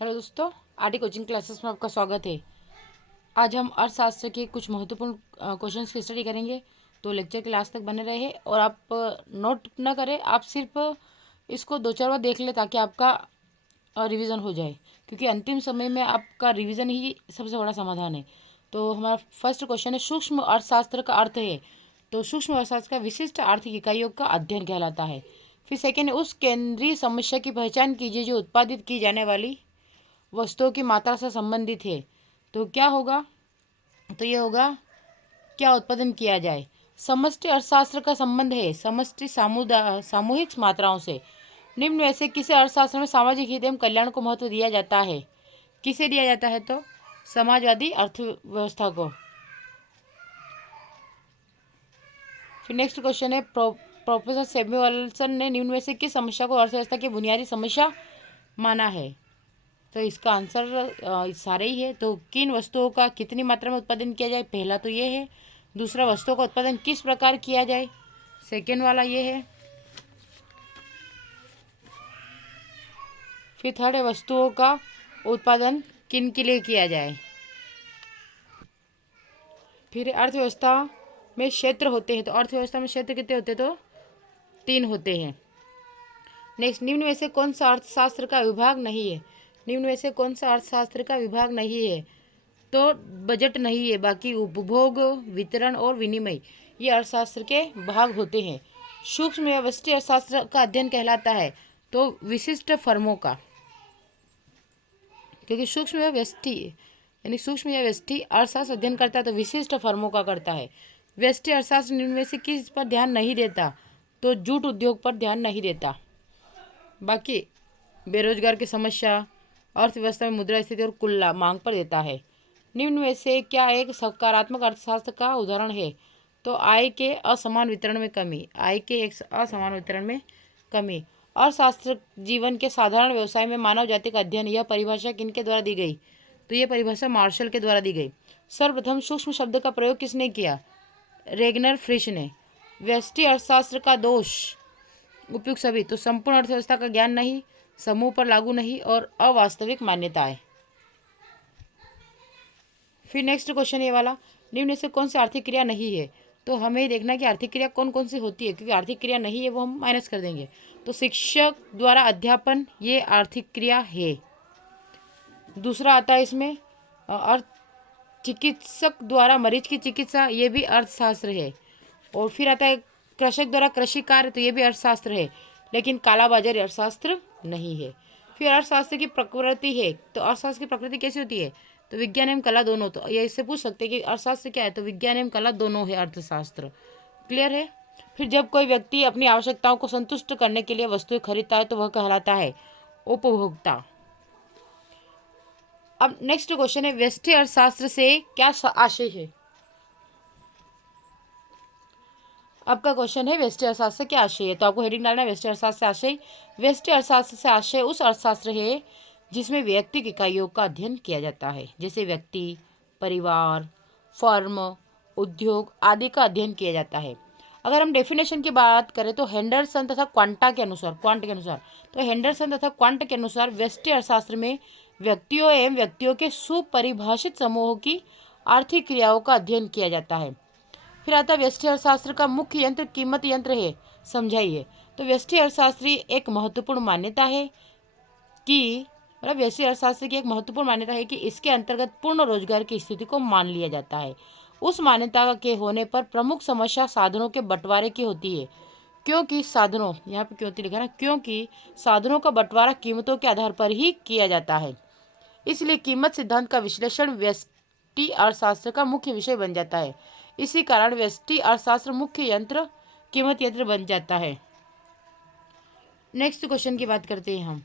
Hello दोस्तों, RT coaching classes में आपका स्वागत है। आज हम अर्थशास्त्र के कुछ महत्वपूर्ण क्वेश्चंस की स्टडी करेंगे। तो लेक्चर के लास्ट तक बने रहे और आप नोट ना करें, आप सिर्फ इसको दो चार बार देख लें ताकि आपका रिवीजन हो जाए, क्योंकि अंतिम समय में आपका रिवीजन ही सबसे बड़ा समाधान है। तो हमारा फर्स्ट क्वेश्चन है, सूक्ष्म अर्थशास्त्र का अर्थ है। तो सूक्ष्म अर्थशास्त्र का विशिष्ट आर्थिक इकाइयों का अध्ययन कहलाता है। फिर सेकेंड है, उस केंद्रीय समस्या की पहचान कीजिए जो उत्पादित की जाने वाली वस्तुओं की मात्रा से संबंधित है। तो क्या होगा? तो ये होगा क्या उत्पादन किया जाए। समष्टि अर्थशास्त्र का संबंध है समष्टि सामूहिक मात्राओं से। निम्न में से किसे अर्थशास्त्र में सामाजिक हित एवं कल्याण को महत्व दिया जाता है? किसे दिया जाता है? तो समाजवादी अर्थव्यवस्था को। फिर नेक्स्ट क्वेश्चन है, प्रोफेसर सैमुअल्सन ने निम्न में से किस समस्या को अर्थव्यवस्था की बुनियादी समस्या माना है? तो इसका आंसर सारे ही है। तो किन वस्तुओं का कितनी मात्रा में उत्पादन किया जाए, पहला तो ये है। दूसरा, वस्तुओं का उत्पादन किस प्रकार किया जाए, सेकेंड वाला ये है। फिर थर्ड है, वस्तुओं का उत्पादन किन के लिए किया जाए। फिर अर्थव्यवस्था में क्षेत्र होते हैं। तो अर्थव्यवस्था में क्षेत्र कितने होते हैं? तो 3 होते हैं। नेक्स्ट, निम्न में से कौन सा अर्थशास्त्र का विभाग नहीं है? निम्न में से कौन सा अर्थशास्त्र का विभाग नहीं है? तो बजट नहीं है, बाकी उपभोग, वितरण और विनिमय ये अर्थशास्त्र के भाग होते हैं। सूक्ष्म या व्यष्टि अर्थशास्त्र का अध्ययन कहलाता है। तो विशिष्ट फर्मों का, क्योंकि सूक्ष्म या व्यष्टि यानी सूक्ष्म या व्यष्टि अर्थशास्त्र अध्ययन करता है तो विशिष्ट फर्मों का करता है। व्यष्टि अर्थशास्त्र निम्न में से किस पर ध्यान नहीं देता? तो जूट उद्योग पर ध्यान नहीं देता। बाकी बेरोजगार की समस्या, अर्थव्यवस्था में मुद्रा स्थिति और कुल मांग पर देता है। निम्न में से क्या एक सकारात्मक अर्थशास्त्र का उदाहरण है? तो आय के असमान वितरण में कमी। आय के एक असमान वितरण में कमी। अर्थशास्त्र जीवन के साधारण व्यवसाय में मानव जाति का अध्ययन। यह परिभाषा किनके द्वारा दी गई? तो यह परिभाषा मार्शल के द्वारा दी गई। सर्वप्रथम सूक्ष्म शब्द का प्रयोग किसने किया? रेगनर फ्रिश ने। व्यष्टि अर्थशास्त्र का दोष उपयुक्त सभी। तो संपूर्ण अर्थव्यवस्था का ज्ञान नहीं, समूह पर लागू नहीं और अवास्तविक मान्यताएं। फिर नेक्स्ट क्वेश्चन ये वाला, निम्न से कौन सी आर्थिक क्रिया नहीं है? तो हमें देखना कि आर्थिक क्रिया कौन कौन सी होती है, क्योंकि आर्थिक क्रिया नहीं है वो हम माइनस कर देंगे। तो शिक्षक द्वारा अध्यापन ये आर्थिक क्रिया है। दूसरा आता है इसमें अर्थ चिकित्सक द्वारा मरीज की चिकित्सा, ये भी अर्थशास्त्र है। और फिर आता है कृषक द्वारा कृषि कार्य, तो ये भी अर्थशास्त्र है, लेकिन कालाबाजारी अर्थशास्त्र नहीं है। फिर अर्थशास्त्र की प्रकृति है। तो अर्थशास्त्र की प्रकृति कैसी होती है? तो विज्ञान एवं कला दोनों। तो ये इससे पूछ सकते हैं कि अर्थशास्त्र क्या है? तो विज्ञान एवं कला दोनों है अर्थशास्त्र। क्लियर है? फिर जब कोई व्यक्ति अपनी आवश्यकताओं को संतुष्ट करने के लिए वस्तुएं खरीदता है तो वह कहलाता है उपभोक्ता। अब नेक्स्ट क्वेश्चन है, व्यष्टि अर्थशास्त्र से क्या आशय है? आपका क्वेश्चन है व्यष्टि अर्थशास्त्र से क्या आशय है? तो आपको हेडिंग डालना है व्यष्टि अर्थशास्त्र से आशय। व्यष्टि अर्थशास्त्र से आशय उस अर्थशास्त्र है जिसमें व्यक्तिगत इकाइयों का अध्ययन किया जाता है, जैसे व्यक्ति, परिवार, फर्म, उद्योग आदि का अध्ययन किया जाता है। अगर हम डेफिनेशन की बात करें तो हेंडरसन तथा क्वांट के अनुसार तो हेंडरसन तथा क्वांट के अनुसार व्यष्टि अर्थशास्त्र में व्यक्तियों एवं व्यक्तियों के सुपरिभाषित समूहों की आर्थिक क्रियाओं का अध्ययन किया जाता है। फिर आता है व्यष्टि अर्थशास्त्र का मुख्य यंत्र कीमत यंत्र है। समझाइए। तो व्यष्टि अर्थशास्त्री एक महत्वपूर्ण मान्यता है कि व्यष्टि अर्थशास्त्र की एक महत्वपूर्ण मान्यता है कि इसके अंतर्गत पूर्ण रोजगार की स्थिति को मान लिया जाता है। उस मान्यता के होने पर प्रमुख समस्या साधनों के बंटवारे की होती है, क्योंकि साधनों यहाँ पे क्यों लिखा ना, क्योंकि साधनों का बंटवारा कीमतों के आधार पर ही किया जाता है। इसलिए कीमत सिद्धांत का विश्लेषण व्यष्टि अर्थशास्त्र का मुख्य विषय बन जाता है। इसी कारण व्यष्टि अर्थशास्त्र मुख्य यंत्र कीमत यंत्र बन जाता है। नेक्स्ट क्वेश्चन की बात करते हैं हम।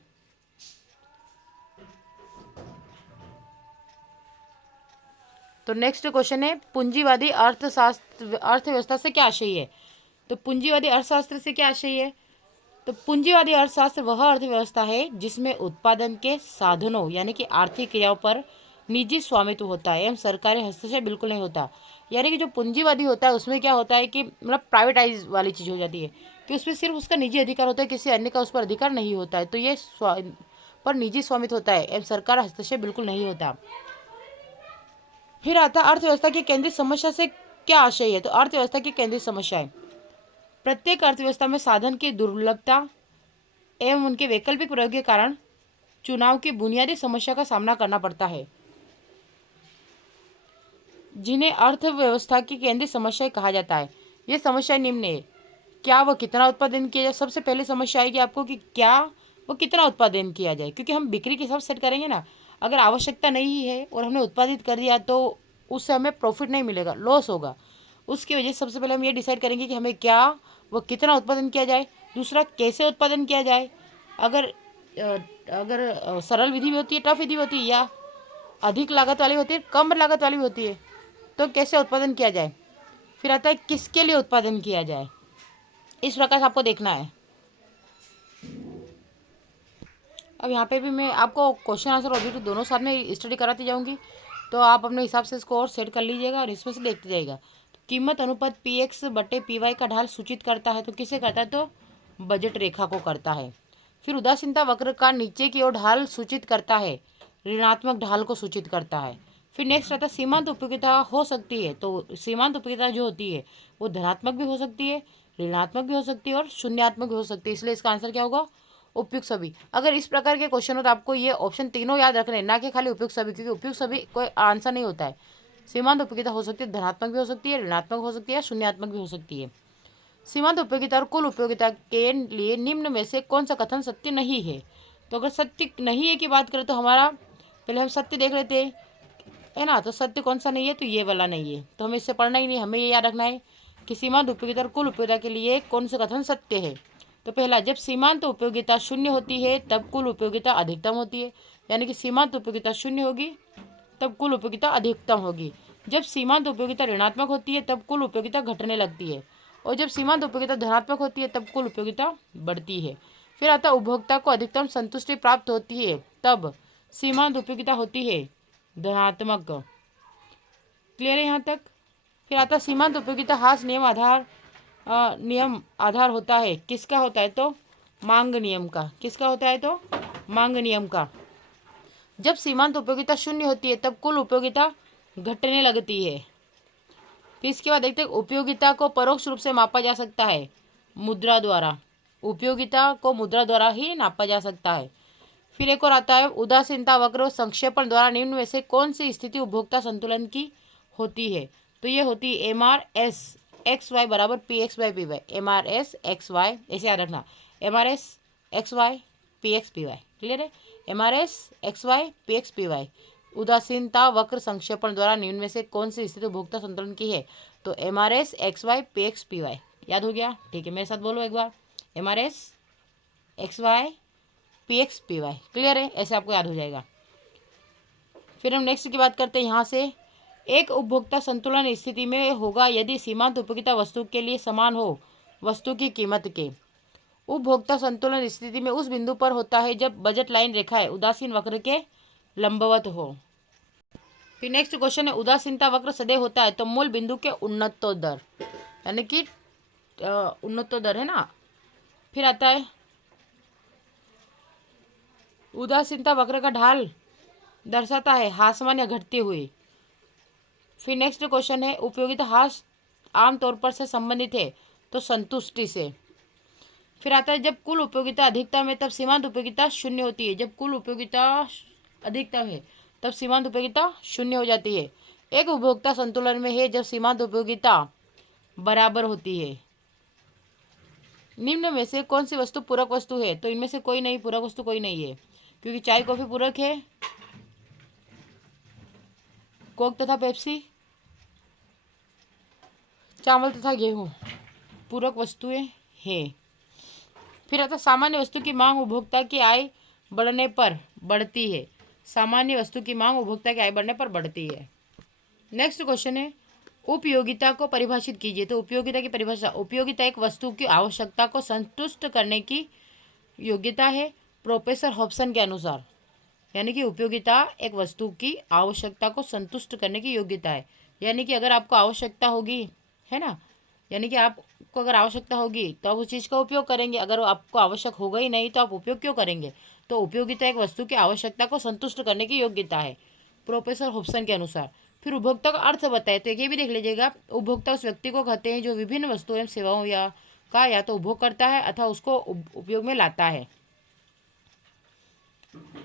तो नेक्स्ट क्वेश्चन है, पूंजीवादी अर्थव्यवस्था से क्या आशय है? तो पूंजीवादी अर्थशास्त्र से क्या आशय है? तो पूंजीवादी अर्थशास्त्र वह अर्थव्यवस्था है जिसमें उत्पादन के साधनों यानी कि आर्थिक क्रियाओं पर निजी स्वामित्व होता है एवं सरकारी हस्तक्षेप बिल्कुल नहीं होता। यानी कि जो पूंजीवादी होता है उसमें क्या होता है कि मतलब प्राइवेटाइज वाली चीज़ हो जाती है कि उसमें सिर्फ उसका निजी अधिकार होता है, किसी अन्य का उस पर अधिकार नहीं होता है। तो ये पर निजी स्वामित्व होता है एवं सरकार हस्तक्षेप बिल्कुल नहीं होता। फिर आता अर्थव्यवस्था की केंद्रीय समस्या से क्या आशय है। तो अर्थव्यवस्था की केंद्रीय समस्याएं, प्रत्येक अर्थव्यवस्था में साधन की दुर्लभता एवं उनके वैकल्पिक प्रयोग के कारण चुनाव की बुनियादी समस्या का सामना करना पड़ता है, जिन्हें अर्थव्यवस्था की केंद्रीय समस्या कहा जाता है। ये समस्या निम्न है। क्या वो कितना उत्पादन किया जाए। सबसे पहली समस्या आएगी आपको कि क्या वो कितना उत्पादन किया जाए, क्योंकि हम बिक्री के हिसाब सेट करेंगे ना। अगर आवश्यकता नहीं है और हमने उत्पादित कर दिया तो उससे हमें प्रॉफिट नहीं मिलेगा, लॉस होगा। उसकी वजह से सबसे पहले हम ये डिसाइड करेंगे कि हमें क्या वो कितना उत्पादन किया जाए। दूसरा, कैसे उत्पादन किया जाए। अगर सरल विधि भी होती है, टफ विधि भी होती है, या अधिक लागत वाली होती है, कम लागत वाली भी होती है, तो कैसे उत्पादन किया जाए। फिर आता है किसके लिए उत्पादन किया जाए। इस प्रकार से आपको देखना है। अब यहाँ पे भी मैं आपको क्वेश्चन आंसर और वीडियो दोनों साथ में स्टडी कराती जाऊँगी, तो आप अपने हिसाब से इसको और सेट कर लीजिएगा और इसमें से देखते जाइएगा। तो कीमत अनुपात PX/PY का ढाल सूचित करता है। तो किसे करता है, तो बजट रेखा को करता है। फिर उदासीनता वक्र का नीचे की ओर ढाल सूचित करता है, ऋणात्मक ढाल को सूचित करता है। फिर नेक्स्ट आता है सीमांत उपयोगिता हो सकती है। तो सीमांत उपयोगिता जो होती है वो धनात्मक भी हो सकती है, ऋणात्मक भी हो सकती है और शून्यात्मक भी हो सकती है। इसलिए इसका आंसर क्या होगा, उपयुक्त सभी। अगर इस प्रकार के क्वेश्चन हो तो आपको ये ऑप्शन तीनों याद रखने, ना कि खाली उपयुक्त सभी, क्योंकि उपयुक्त सभी कोई आंसर नहीं होता है। सीमांत उपयोगिता हो सकती है, धनात्मक भी हो सकती है, ऋणात्मक हो सकती है, शून्यात्मक भी हो सकती है। सीमांत उपयोगिता और कुल उपयोगिता के लिए निम्न में से कौन सा कथन सत्य नहीं है। तो अगर सत्य नहीं है की बात करें तो हमारा पहले हम सत्य देख लेते हैं, है ना। तो सत्य कौन सा नहीं है, तो ये वाला नहीं है, तो हमें इससे पढ़ना ही नहीं। हमें ये याद रखना है कि सीमांत उपयोगिता और कुल उपयोगिता के लिए कौन सा कथन सत्य है। तो पहला, जब सीमांत उपयोगिता शून्य होती है तब कुल उपयोगिता अधिकतम होती है, यानी कि सीमांत उपयोगिता शून्य होगी तब कुल उपयोगिता अधिकतम होगी। जब सीमांत उपयोगिता ऋणात्मक होती है तब कुल उपयोगिता घटने लगती है, और जब सीमांत उपयोगिता धनात्मक होती है तब कुल उपयोगिता बढ़ती है। फिर आता उपभोक्ता को अधिकतम संतुष्टि प्राप्त होती है तब सीमांत उपयोगिता होती है धनात्मक। क्लियर है यहाँ तक। फिर आता सीमांत उपयोगिता हास नियम आधार होता है। किसका होता है, तो मांग नियम का। किसका होता है, तो मांग नियम का। जब सीमांत उपयोगिता शून्य होती है तब कुल उपयोगिता घटने लगती है। फिर इसके बाद देखते हैं उपयोगिता को परोक्ष रूप से मापा जा सकता है, मुद्रा द्वारा। उपयोगिता को मुद्रा द्वारा ही नापा जा सकता है। फिर एक और आता है उदासीनता वक्र संक्षेपण द्वारा निम्न में से कौन सी स्थिति उपभोक्ता संतुलन की होती है। तो ये होती है MRS XY बराबर PX/PY। MRS XY ऐसे याद रखना, MRS XY PX/PY। क्लियर है। MRS XY PX/PY उदासीनता वक्र संक्षेपण द्वारा निम्न में से कौन सी स्थिति उपभोक्ता संतुलन की है। तो MRS XY PX/PY याद हो गया। ठीक है, मेरे साथ बोलो एक बार, MRS XY PX/PY। क्लियर है, ऐसे आपको याद हो जाएगा। फिर हम नेक्स्ट की बात करते हैं। यहाँ से एक उपभोक्ता संतुलन स्थिति में होगा यदि सीमांत उपयोगिता वस्तु के लिए समान हो वस्तु की कीमत के। उपभोक्ता संतुलन स्थिति में उस बिंदु पर होता है जब बजट लाइन रेखाएं उदासीन वक्र के लंबवत हो। फिर नेक्स्ट क्वेश्चन है उदासीनता वक्र सदैव होता है तो मूल बिंदु के उन्नतोदर, यानी कि उन्नतोदर है ना। फिर आता है उदासीनता वक्र का ढाल दर्शाता है ह्रासमान या घटते हुए। फिर नेक्स्ट क्वेश्चन है उपयोगिता ह्रास आमतौर पर से संबंधित है तो संतुष्टि से। फिर आता है जब कुल उपयोगिता अधिकतम है तब सीमांत उपयोगिता शून्य होती है। जब कुल उपयोगिता अधिकतम है तब सीमांत उपयोगिता शून्य हो जाती है। एक उपभोक्ता संतुलन में है जब सीमांत उपयोगिता बराबर होती है। निम्न में से कौन सी वस्तु पूरक वस्तु है। तो इनमें से कोई नहीं, पूरक वस्तु कोई नहीं है, क्योंकि चाय कॉफी पूरक है, कोक तथा पेप्सी, चावल तथा गेहूं पूरक वस्तुएं हैं। फिर आता सामान्य वस्तु की मांग उपभोक्ता की आय बढ़ने पर बढ़ती है। सामान्य वस्तु की मांग उपभोक्ता की आय बढ़ने पर बढ़ती है। नेक्स्ट क्वेश्चन है उपयोगिता को परिभाषित कीजिए। तो उपयोगिता की परिभाषा, उपयोगिता एक वस्तु की आवश्यकता को संतुष्ट करने की योग्यता है प्रोफेसर हॉब्सन के अनुसार। यानी कि उपयोगिता एक वस्तु की आवश्यकता को संतुष्ट करने की योग्यता है। यानी कि अगर आपको आवश्यकता होगी, है ना, यानी कि आपको अगर आवश्यकता होगी तो आप उस चीज़ का उपयोग करेंगे। अगर आपको आवश्यक होगा ही नहीं तो आप उपयोग क्यों करेंगे। तो उपयोगिता एक वस्तु की आवश्यकता को संतुष्ट करने की योग्यता है, प्रोफेसर होप्सन के अनुसार। फिर उपभोक्ता का अर्थ बताए, तो ये भी देख लीजिएगा। उपभोक्ता उस व्यक्ति को कहते हैं जो विभिन्न वस्तुओं एवं सेवाओं या तो उपभोग करता है अथवा उसको उपयोग में लाता है।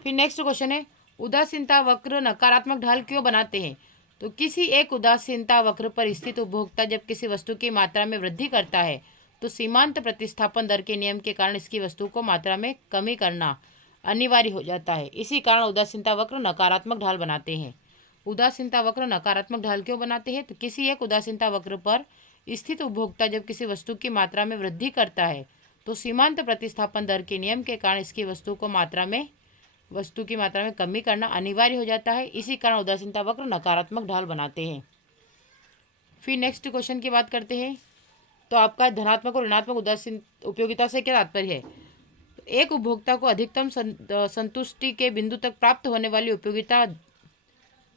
फिर नेक्स्ट क्वेश्चन है, उदासीनता वक्र नकारात्मक ढाल क्यों बनाते हैं? तो किसी एक उदासीनता वक्र पर स्थित उपभोक्ता जब किसी वस्तु की मात्रा में वृद्धि करता है तो सीमांत प्रतिस्थापन दर के नियम के कारण इसकी वस्तु को मात्रा में कमी करना अनिवार्य हो जाता है। इसी कारण उदासीनता वक्र नकारात्मक ढाल बनाते हैं। उदासीनता वक्र नकारात्मक ढाल क्यों बनाते हैं? तो किसी एक उदासीनता वक्र पर स्थित उपभोक्ता जब किसी वस्तु की मात्रा में वृद्धि करता है तो सीमांत प्रतिस्थापन दर के नियम के कारण इसकी वस्तु की मात्रा में कमी करना अनिवार्य हो जाता है। इसी कारण उदासीनता वक्र नकारात्मक ढाल बनाते हैं। फिर नेक्स्ट क्वेश्चन की बात करते हैं, तो आपका धनात्मक और ऋणात्मक उदासीन उपयोगिता से क्या तात्पर्य है? एक उपभोक्ता को अधिकतम संतुष्टि के बिंदु तक प्राप्त होने वाली उपयोगिता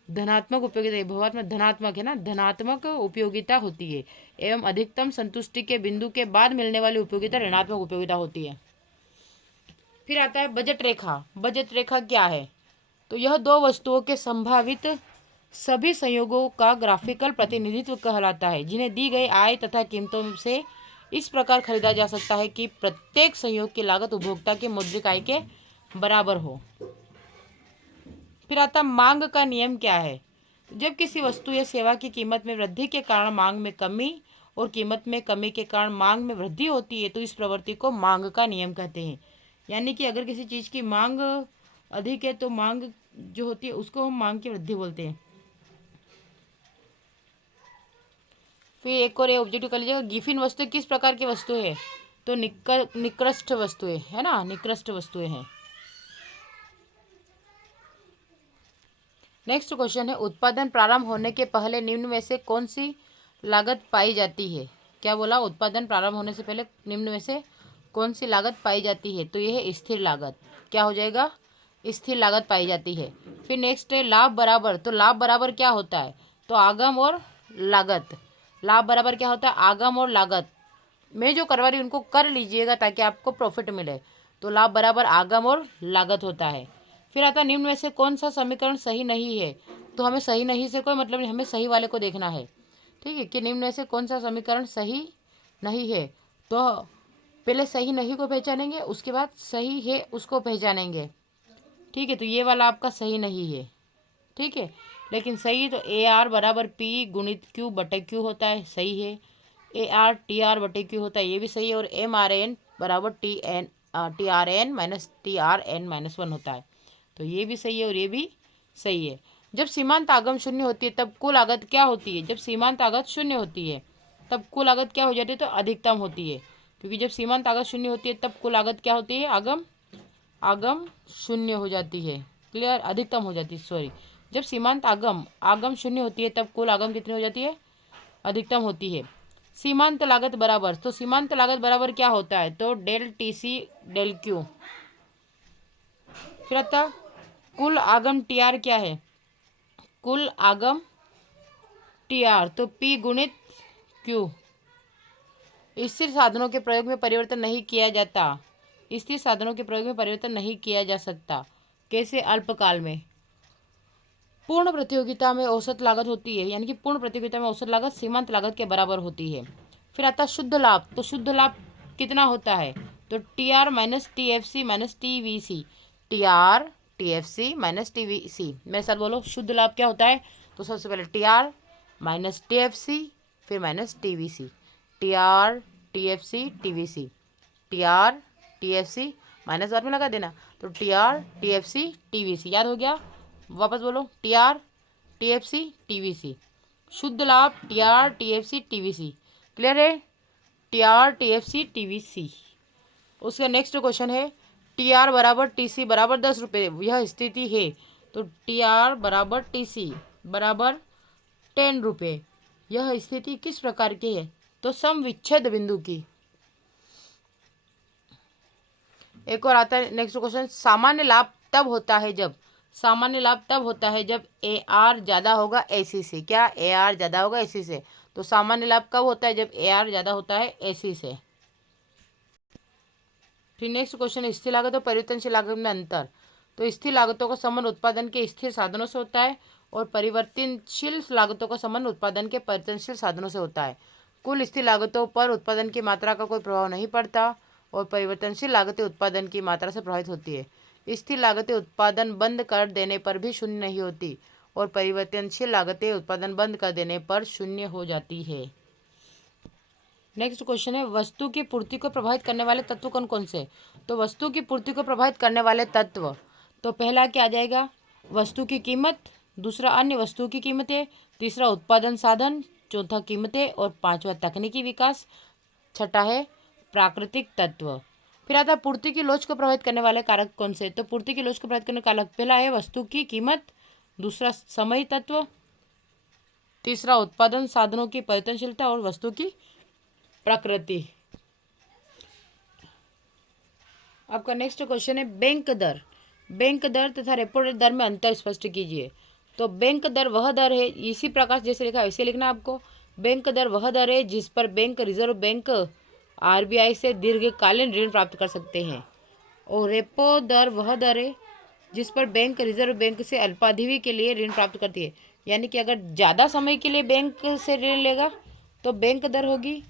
धनात्मक उपयोगिता, बहुत में धनात्मक है ना, धनात्मक उपयोगिता होती है, एवं अधिकतम संतुष्टि के बिंदु के बाद मिलने वाली उपयोगिता ऋणात्मक उपयोगिता होती है। फिर आता है बजट रेखा। बजट रेखा क्या है? तो यह दो वस्तुओं के संभावित सभी संयोगों का ग्राफिकल प्रतिनिधित्व कहलाता है, जिन्हें दी गई आय तथा कीमतों से इस प्रकार खरीदा जा सकता है कि प्रत्येक संयोग की लागत उपभोक्ता की मौद्रिक आय के बराबर हो। फिर आता मांग का नियम क्या है? जब किसी वस्तु या सेवा की कीमत में वृद्धि के कारण मांग में कमी और कीमत में कमी के कारण मांग में वृद्धि होती है तो इस प्रवृत्ति को मांग का नियम कहते हैं। यानी कि अगर किसी चीज़ की मांग अधिक है तो मांग जो होती है उसको हम मांग की वृद्धि बोलते हैं। फिर एक और ये ऑब्जेक्टिव कर लीजिएगा, गिफिन वस्तु किस प्रकार की वस्तु है? तो निकृष्ट वस्तुएं है ना, निकृष्ट वस्तुएं हैं। नेक्स्ट क्वेश्चन है, उत्पादन प्रारंभ होने के पहले निम्न में से कौन सी लागत पाई जाती है? क्या बोला? उत्पादन प्रारंभ होने से पहले निम्न में से कौन सी लागत पाई जाती है? तो ये है स्थिर लागत। क्या हो जाएगा? स्थिर लागत पाई जाती है। फिर नेक्स्ट है लाभ बराबर। तो लाभ बराबर क्या होता है? तो आगम और लागत। लाभ बराबर क्या होता है? आगम और लागत। मैं जो करवा रही हूँ उनको कर लीजिएगा ताकि आपको प्रॉफिट मिले। तो लाभ बराबर आगम और लागत होता है। फिर आता निम्न में से कौन सा समीकरण सही नहीं है? तो हमें सही नहीं से कोई मतलब नहीं, हमें सही वाले को देखना है। ठीक है, कि निम्न में से कौन सा समीकरण सही नहीं है। तो पहले सही नहीं को पहचानेंगे, उसके बाद सही है उसको पहचानेंगे। ठीक है, तो ये वाला आपका सही नहीं है। ठीक है, लेकिन सही है तो ए आर बराबर पी गुणित क्यू बटे क्यू होता है, सही है। ए आर टी आर बटे क्यू होता है, ये भी सही है। और एम आर एन बराबर t r n minus t r n minus one होता है, तो ये भी सही है और ये भी सही है। जब सीमांत आगम शून्य होती है तब कुल लागत क्या होती है? जब सीमांत लागत शून्य होती है तब कुल लागत क्या हो जाती है? तो अधिकतम होती है, क्योंकि जब सीमांत लागत शून्य होती है तब कुल लागत क्या होती है? आगम शून्य हो जाती है। क्लियर? अधिकतम हो जाती है, सॉरी। जब सीमांत आगम शून्य होती है तब कुल आगम कितनी हो जाती है? अधिकतम होती है। सीमांत लागत बराबर, तो सीमांत लागत बराबर क्या होता है? तो del t c del q. फिर आता कुल आगम टी आर क्या है? कुल आगम टी आर तो पी गुणित क्यू। स्थिर साधनों के प्रयोग में परिवर्तन नहीं किया जाता। स्थिर साधनों के प्रयोग में परिवर्तन नहीं किया जा सकता। कैसे? अल्पकाल में। पूर्ण प्रतियोगिता में औसत लागत होती है, यानी कि पूर्ण प्रतियोगिता में औसत लागत सीमांत लागत के बराबर होती है। फिर आता शुद्ध लाभ। तो शुद्ध लाभ कितना होता है? तो T R minus T F C minus T V C. T R T F C minus T V C. मेरे साथ बोलो, शुद्ध लाभ क्या होता है? तो सबसे पहले T R minus T F C, फिर minus T V C. T R T F C T V C, T R T F C minus बाद में लगा देना, तो T R T F C T V C. याद हो गया? वापस बोलो, T R T F C T V C. शुद्ध लाभ T R T F C T V C. Clear है? T R T F C T V सी। उसका next question है, टी आर बराबर टी सी बराबर 10 रुपये यह स्थिति है। तो टी आर बराबर टी सी बराबर 10 रुपये यह स्थिति किस प्रकार की है? तो सम विच्छेद बिंदु की। एक और आता है नेक्स्ट क्वेश्चन, सामान्य लाभ तब होता है जब ए आर ज़्यादा होगा ए सी से। क्या? ए आर ज़्यादा होगा ए सी से। तो सामान्य लाभ कब होता है? जब ए आर ज़्यादा होता है ए सी से। फिर नेक्स्ट क्वेश्चन है स्थिर लागत और परिवर्तनशील लागत में अंतर। तो स्थिर लागतों का संबंध उत्पादन के स्थिर साधनों से होता है और परिवर्तनशील लागतों का संबंध उत्पादन के परिवर्तनशील साधनों से होता है। कुल स्थिर लागतों पर उत्पादन की मात्रा का कोई प्रभाव नहीं पड़ता और परिवर्तनशील लागतें उत्पादन की मात्रा से प्रभावित होती है। स्थिर लागतें उत्पादन बंद कर देने पर भी शून्य नहीं होती और परिवर्तनशील लागतें उत्पादन बंद कर देने पर शून्य हो जाती है। नेक्स्ट क्वेश्चन है वस्तु की पूर्ति को प्रभावित करने वाले तत्व कौन कौन से। तो वस्तु की पूर्ति को प्रभावित करने वाले तत्व, तो पहला क्या आ जाएगा, वस्तु की कीमत, दूसरा अन्य वस्तुओं की कीमतें, तीसरा उत्पादन साधन, चौथा कीमतें और पांचवा तकनीकी विकास, छठा है प्राकृतिक तत्व। फिर आता है पूर्ति की लोच को प्रभावित करने वाले कारक कौन से। तो पूर्ति की लोच को प्रभावित करने का कारक पहला है वस्तु की कीमत, दूसरा समय तत्व, तीसरा उत्पादन साधनों की परिवर्तनशीलता और वस्तु की प्रकृति। आपका नेक्स्ट क्वेश्चन है बैंक दर। बैंक दर तथा रेपो रेट दर में अंतर स्पष्ट कीजिए। तो बैंक दर वह दर है, इसी प्रकार जैसे लिखा वैसे लिखना आपको। बैंक दर वह दर है जिस पर बैंक रिजर्व बैंक आरबीआई से दीर्घकालीन ऋण प्राप्त कर सकते हैं। और रेपो दर वह दर है जिस पर बैंक रिजर्व बैंक से अल्पावधि के लिए ऋण प्राप्त करती है। यानी कि अगर ज़्यादा समय के लिए बैंक से ऋण लेगा तो बैंक दर होगी,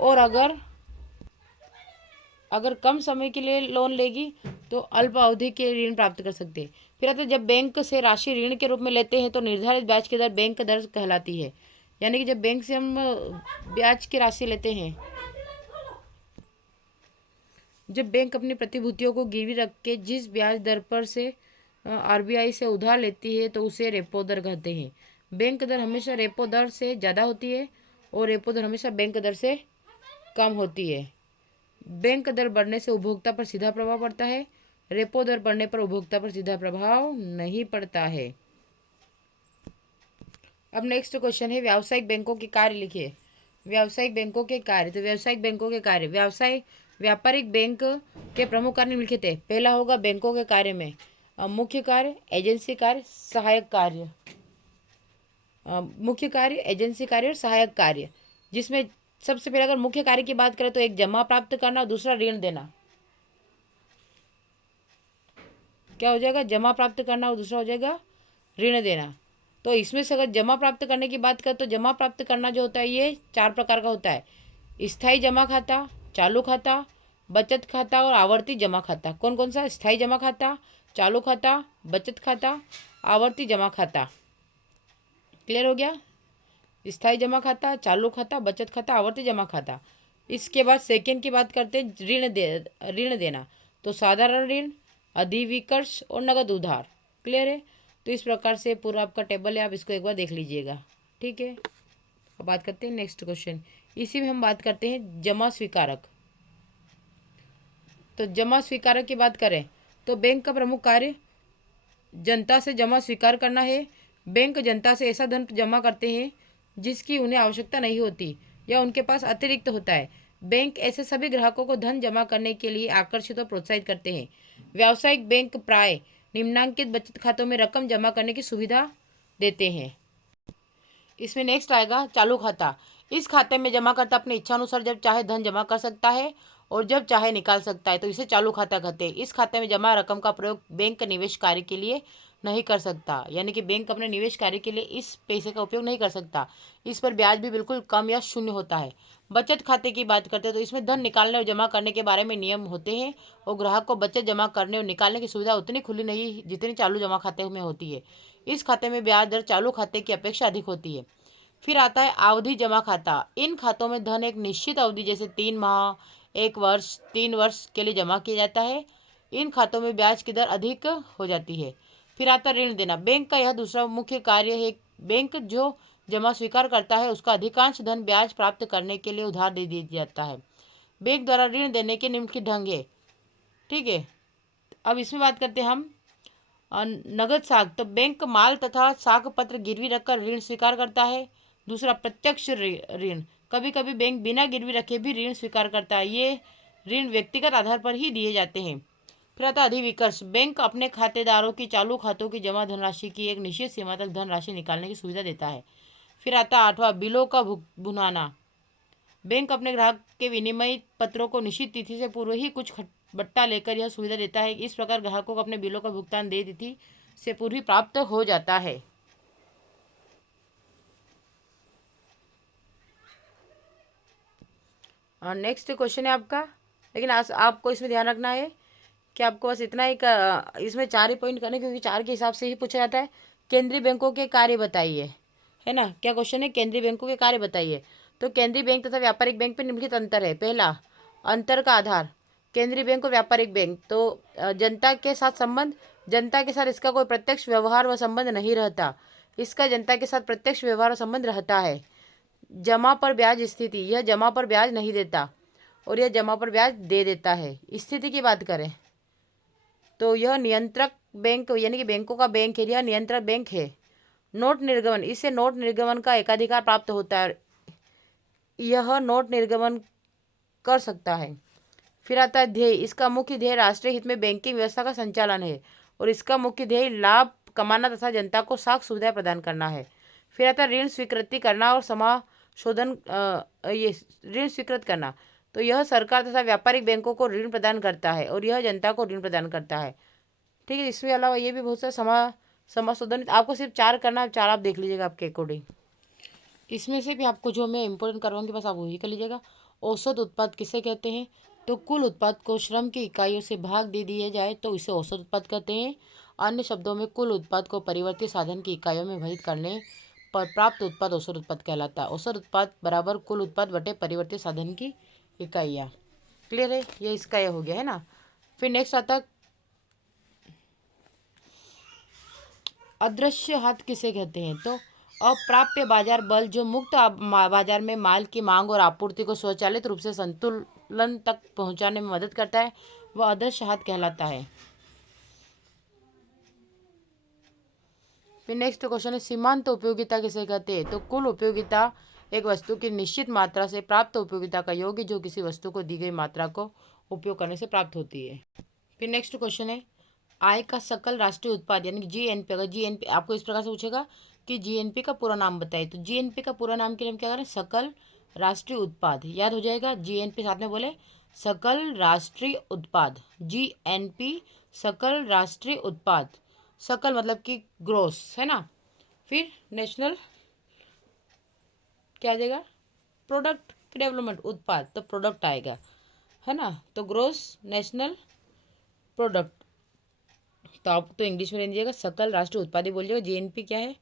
और अगर कम समय के लिए लोन लेगी तो अल्प अवधि के ऋण प्राप्त कर सकते हैं। फिर आते जब बैंक से राशि ऋण के रूप में लेते हैं तो निर्धारित ब्याज की दर बैंक दर कहलाती है। यानी कि जब बैंक से हम ब्याज की राशि लेते हैं, जब बैंक अपनी प्रतिभूतियों को गिरवी रख के जिस ब्याज दर पर से आरबीआई से उधार लेती है तो उसे रेपो दर कहते हैं। बैंक दर हमेशा रेपो दर से ज़्यादा होती है और रेपो दर हमेशा बैंक दर से कम होती है। बैंक दर बढ़ने से उपभोक्ता पर सीधा प्रभाव पड़ता है, रेपो दर बढ़ने पर उपभोक्ता पर सीधा प्रभाव नहीं पड़ता है। अब नेक्स्ट क्वेश्चन है व्यावसायिक बैंकों के कार्य लिखिए। व्यावसायिक बैंकों के कार्य। तो व्यावसायिक बैंकों के कार्य, व्यापारिक बैंक के प्रमुख कार्य निम्नलिखित है। पहला होगा बैंकों के कार्य में मुख्य कार्य, एजेंसी कार्य, सहायक कार्य। मुख्य कार्य, एजेंसी कार्य और सहायक कार्य, जिसमें सबसे पहले अगर मुख्य कार्य की बात करें तो एक जमा प्राप्त करना, दूसरा ऋण देना। क्या हो जाएगा, जमा प्राप्त करना और दूसरा हो जाएगा ऋण देना। तो इसमें से अगर जमा प्राप्त करने की बात करें तो जमा प्राप्त करना जो होता है ये 4 प्रकार का होता है। स्थायी जमा खाता, चालू खाता, बचत खाता और आवर्ती जमा खाता। कौन कौन सा, स्थायी जमा खाता, चालू खाता, बचत खाता, आवर्ती जमा खाता। क्लियर हो गया, स्थायी जमा खाता, चालू खाता, बचत खाता, आवर्ती जमा खाता। इसके बाद सेकेंड की बात करते हैं ऋण देना। तो साधारण ऋण, अधिविकर्ष और नगद उधार। क्लियर है। तो इस प्रकार से पूरा आपका टेबल है, आप इसको एक बार देख लीजिएगा। ठीक है, अब बात करते हैं नेक्स्ट क्वेश्चन। इसी में हम बात करते हैं जमा स्वीकारक। तो जमा स्वीकारक की बात करें तो बैंक का प्रमुख कार्य जनता से जमा स्वीकार करना है। बैंक जनता से ऐसा धन जमा करते हैं जिसकी उन्हें आवश्यकता नहीं होती या उनके पास अतिरिक्त होता है। बैंक ऐसे सभी ग्राहकों को धन जमा करने के लिए आकर्षित और प्रोत्साहित करते हैं। व्यावसायिक बैंक प्राय निम्नांकित बचत खातों में रकम जमा करने की सुविधा देते हैं। इसमें नेक्स्ट आएगा चालू खाता। इस खाते में जमाकर्ता अपनी इच्छानुसार जब चाहे धन जमा कर सकता है और जब चाहे निकाल सकता है, तो इसे चालू खाता कहते हैं। इस खाते में जमा रकम का प्रयोग बैंक निवेश कार्य के लिए नहीं कर सकता, यानी कि बैंक अपने निवेश कार्य के लिए इस पैसे का उपयोग नहीं कर सकता। इस पर ब्याज भी बिल्कुल कम या शून्य होता है। बचत खाते की बात करते हैं तो इसमें धन निकालने और जमा करने के बारे में नियम होते हैं और ग्राहक को बचत जमा करने और निकालने की सुविधा उतनी खुली नहीं जितनी चालू जमा खाते में होती है। इस खाते में ब्याज दर चालू खाते की अपेक्षा अधिक होती है। फिर आता है अवधि जमा खाता। इन खातों में धन एक निश्चित अवधि जैसे 3 माह, 1 वर्ष, 3 वर्ष के लिए जमा किया जाता है। इन खातों में ब्याज की दर अधिक हो जाती है। फिर आता है ऋण देना। बैंक का यह दूसरा मुख्य कार्य है। बैंक जो जमा स्वीकार करता है उसका अधिकांश धन ब्याज प्राप्त करने के लिए उधार दे दिया जाता है। बैंक द्वारा ऋण देने के निम्नलिखित ढंग है। ठीक है, अब इसमें बात करते हैं हम नगद साख। तो बैंक माल तथा साख पत्र गिरवी रखकर ऋण स्वीकार करता है। दूसरा प्रत्यक्ष ऋण। कभी कभी बैंक बिना गिरवी रखे भी ऋण स्वीकार करता है। ये ऋण व्यक्तिगत आधार पर ही दिए जाते हैं। फिर आता अधिविकर्ष। बैंक अपने खातेदारों की चालू खातों की जमा धनराशि की एक निश्चित सीमा तक धनराशि निकालने की सुविधा देता है। फिर आता 8वां बिलों का भुनाना। बैंक अपने ग्राहक के विनिमय पत्रों को निश्चित तिथि से पूर्व ही कुछ बट्टा लेकर यह सुविधा देता है। इस प्रकार ग्राहकों को अपने बिलों का भुगतान देय तिथि से पूर्व ही प्राप्त हो जाता है। और नेक्स्ट क्वेश्चन है आपका, लेकिन आज आपको इसमें ध्यान रखना है कि आपको बस इतना ही इसमें 4 ही पॉइंट करने, क्योंकि 4 के हिसाब से ही पूछा जाता है। केंद्रीय बैंकों के कार्य बताइए, है ना। क्या क्वेश्चन है, केंद्रीय बैंकों के कार्य बताइए। तो केंद्रीय बैंक तथा व्यापारिक बैंक में निम्नलिखित अंतर है। पहला, अंतर का आधार। केंद्रीय बैंक और व्यापारिक बैंक तो जनता के साथ संबंध, जनता के साथ इसका कोई प्रत्यक्ष व्यवहार व संबंध नहीं रहता। इसका जनता के साथ प्रत्यक्ष व्यवहार व संबंध रहता है। जमा पर ब्याज स्थिति, यह जमा पर ब्याज नहीं देता और यह जमा पर ब्याज दे देता है। स्थिति की बात करें तो यह नियंत्रक बैंक यानी कि बैंकों का बैंक है, यह नियंत्रक बैंक है। नोट निर्गमन, इससे नोट निर्गमन का एकाधिकार प्राप्त होता है, यह नोट निर्गमन कर सकता है। फिर आता है ध्येय, इसका मुख्य ध्येय राष्ट्रीय हित में बैंकिंग व्यवस्था का संचालन है और इसका मुख्य ध्येय लाभ कमाना तथा जनता को साख सुविधाएं प्रदान करना है। फिर आता है ऋण स्वीकृति करना और समाशोधन, ये ऋण स्वीकृत करना, तो यह सरकार तथा व्यापारिक बैंकों को ऋण प्रदान करता है और यह जनता को ऋण प्रदान करता है। ठीक है, इसके अलावा ये भी बहुत सारा समाशोधन आपको सिर्फ 4 करना है, 4 आप देख लीजिएगा आपके अकॉर्डिंग। इसमें से भी आपको जो मैं इंपॉर्टेंट करवाऊंगी बस आप वही कर लीजिएगा। औसत उत्पाद किसे कहते हैं, तो कुल उत्पाद को श्रम की इकाइयों से भाग दे दिया जाए तो इसे औसत उत्पाद कहते हैं। अन्य शब्दों में कुल उत्पाद को परिवर्तित साधन की इकाइयों में विभाजित करने पर प्राप्त उत्पाद औसत उत्पाद कहलाता है। औसत उत्पाद बराबर कुल उत्पाद बटे परिवर्तित साधन की इकाइयाँ। क्लियर है, ये इसका ये हो गया है ना। फिर नेक्स्ट आता अदृश्य हाथ किसे कहते हैं, तो अप्राप्य बाजार बल जो मुक्त बाजार में माल की मांग और आपूर्ति को स्वचालित रूप से संतुलन तक पहुंचाने में मदद करता है, वह अदृश्य हाथ कहलाता है। फिर नेक्स्ट क्वेश्चन है सीमांत उपयोगिता किसे कहते हैं, तो कुल उपयोगिता एक वस्तु की निश्चित मात्रा से प्राप्त उपयोगिता का योग जो किसी वस्तु को दी गई मात्रा को उपयोग करने से प्राप्त होती है। फिर नेक्स्ट क्वेश्चन है आय का सकल राष्ट्रीय उत्पाद यानी कि जीएनपी। अगर जीएनपी आपको इस प्रकार से पूछेगा कि जीएनपी का पूरा नाम बताइए, तो जीएनपी का पूरा नाम के लिए हम क्या करें, सकल राष्ट्रीय उत्पाद, याद हो जाएगा। जीएनपी साथ में बोले सकल राष्ट्रीय उत्पाद, जीएनपी सकल राष्ट्रीय उत्पाद। सकल मतलब कि ग्रोस, है ना। फिर नेशनल क्या आ जाएगा, प्रोडक्ट डेवलपमेंट, उत्पाद तो प्रोडक्ट आएगा, है ना। तो ग्रोस नेशनल प्रोडक्ट, तो आप तो इंग्लिश में ले लीजिएगा, सकल राष्ट्रीय उत्पाद ही बोलिएगा। जीएनपी क्या है,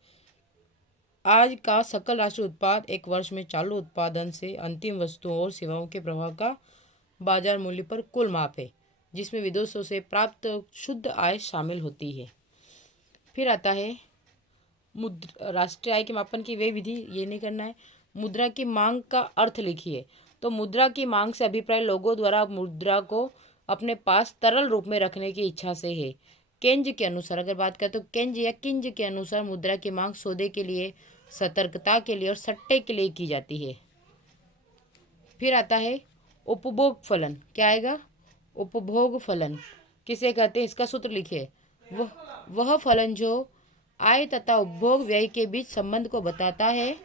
आज का सकल राष्ट्रीय उत्पाद एक वर्ष में चालू उत्पादन से अंतिम वस्तुओं और सेवाओं के प्रभाव का बाजार मूल्य पर कुल माप है, जिसमें विदेशों से प्राप्त शुद्ध आय शामिल होती है। फिर आता है मुद्रा, राष्ट्रीय आय के मापन की वे विधि, ये नहीं करना है। मुद्रा की मांग का अर्थ लिखिए, तो मुद्रा की मांग से अभिप्राय लोगों द्वारा मुद्रा को अपने पास तरल रूप में रखने की इच्छा से है। केंज के अनुसार अगर बात करें तो केंज या किंज के अनुसार मुद्रा की मांग सौदे के लिए, सतर्कता के लिए और सट्टे के लिए की जाती है। फिर आता है उपभोग फलन, क्या आएगा, उपभोग फलन किसे कहते हैं, इसका सूत्र लिखिए। वह फलन जो आय तथा उपभोग व्यय के बीच संबंध को बताता है,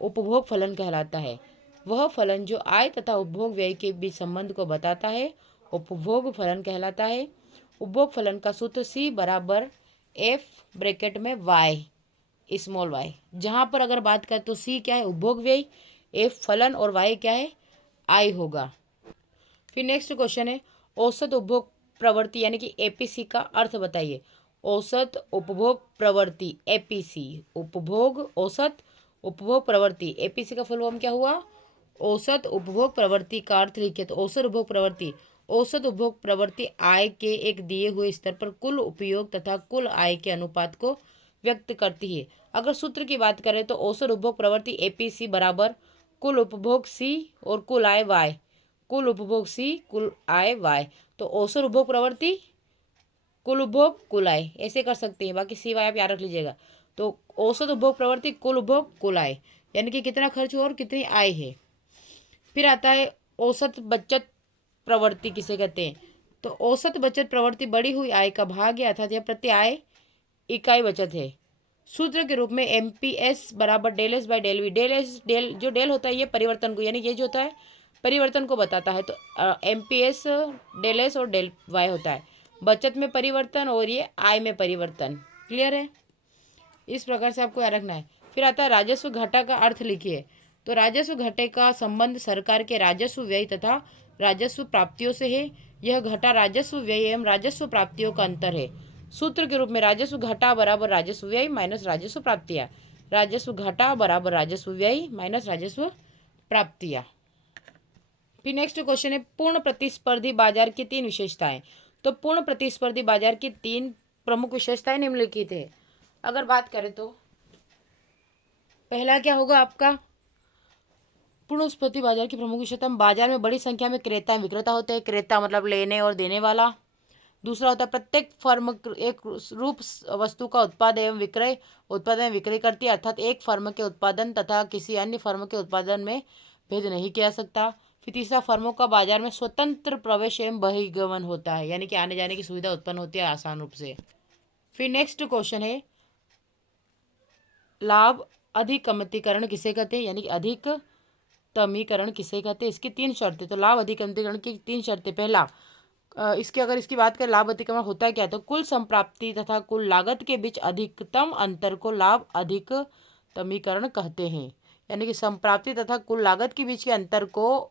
उपभोग फलन कहलाता है। वह फलन जो आय तथा उपभोग व्यय के बीच संबंध को बताता है, उपभोग फलन कहलाता है। उपभोग फलन का सूत्र C बराबर F ब्रैकेट में Y स्मॉल y, जहाँ पर अगर बात करें तो C क्या है, उपभोग व्यय, F फलन और Y क्या है, I होगा। फिर नेक्स्ट क्वेश्चन है औसत उपभोग प्रवृत्ति यानी कि एपीसी का अर्थ बताइए। औसत उपभोग प्रवृत्ति एपीसी, उपभोग औसत उपभोग प्रवृत्ति, एपीसी का फुल फॉर्म क्या हुआ, औसत उपभोग प्रवृत्ति का अर्थ लिखे तो औसत उपभोग प्रवृत्ति, औसत उपभोग प्रवृत्ति आय के एक दिए हुए स्तर पर कुल उपयोग तथा कुल आय के अनुपात को व्यक्त करती है। अगर सूत्र की बात करें तो औसत उपभोग प्रवृत्ति एपीसी बराबर कुल उपभोग सी और कुल आय वाई, कुल उपभोग सी कुल आय वाई, तो औसत उपभोग प्रवृत्ति कुल उपभोग कुल आय, ऐसे कर सकते हैं। बाकी सी वाई आप याद रख लीजिएगा। तो औसत उपभोग प्रवृत्ति कुल उपभोग कुल आय यानी कि कितना खर्च हुआ और कितनी आय है। फिर आता है औसत बचत प्रवृत्ति किसे कहते हैं, तो औसत बचत प्रवृत्ति बढ़ी हुई आय का भाग है अर्थात यह प्रति आय इकाई बचत है। सूत्र के रूप में एमपीएस बराबर del s by del v, del s del जो डेल होता है ये परिवर्तन को यानी ये जो होता है परिवर्तन को बताता है। तो MPS डेल एस और डेल वाई होता है, बचत में परिवर्तन और ये आय में परिवर्तन। क्लियर है? इस प्रकार से आपको याद रखना है। फिर आता है राजस्व घाटा का अर्थ लिखिए। तो राजस्व घाटे का संबंध सरकार के राजस्व व्यय तथा राजस्व प्राप्तियों से है। यह घाटा राजस्व व्यय एवं राजस्व प्राप्तियों का अंतर है। सूत्र के रूप में राजस्व घाटा बराबर राजस्व व्यय माइनस राजस्व प्राप्तियां। राजस्व घाटा बराबर राजस्व व्यय माइनस राजस्व प्राप्तियां। फिर नेक्स्ट क्वेश्चन है पूर्ण प्रतिस्पर्धी बाजार की 3 विशेषताएं। तो पूर्ण प्रतिस्पर्धी बाजार की 3 प्रमुख विशेषताएं निम्नलिखित है। अगर बात करें तो पहला क्या होगा आपका, पूर्ण प्रतिस्पर्धी बाजार की प्रमुख विशेषता, बाजार में बड़ी संख्या में क्रेता विक्रेता होते हैं। क्रेता मतलब लेने और देने वाला। दूसरा होता है प्रत्येक फर्म एक रूप वस्तु का उत्पादन एवं विक्रय करती है, अर्थात एक फर्म के उत्पादन तथा किसी अन्य फर्म के उत्पादन में भेद नहीं किया जा सकता। फिर तीसरा, फर्मों का बाजार में स्वतंत्र प्रवेश एवं बहिर्गमन होता है, यानी कि आने जाने की सुविधा उत्पन्न होती है आसान रूप से। फिर नेक्स्ट क्वेश्चन है लाभ अधिकमतीकरण किसे कहते हैं, यानी कि अधिकतमीकरण किसे कहते हैं। इसकी 3 शर्तें। तो लाभ अधिकमतीकरण की 3 शर्तें। पहला, इसकी बात करें लाभ अधिकतम होता है क्या, तो कुल संप्राप्ति तथा कुल लागत के बीच अधिकतम अंतर को लाभ अधिकतमीकरण कहते हैं, यानी कि संप्राप्ति तथा कुल लागत के बीच के अंतर को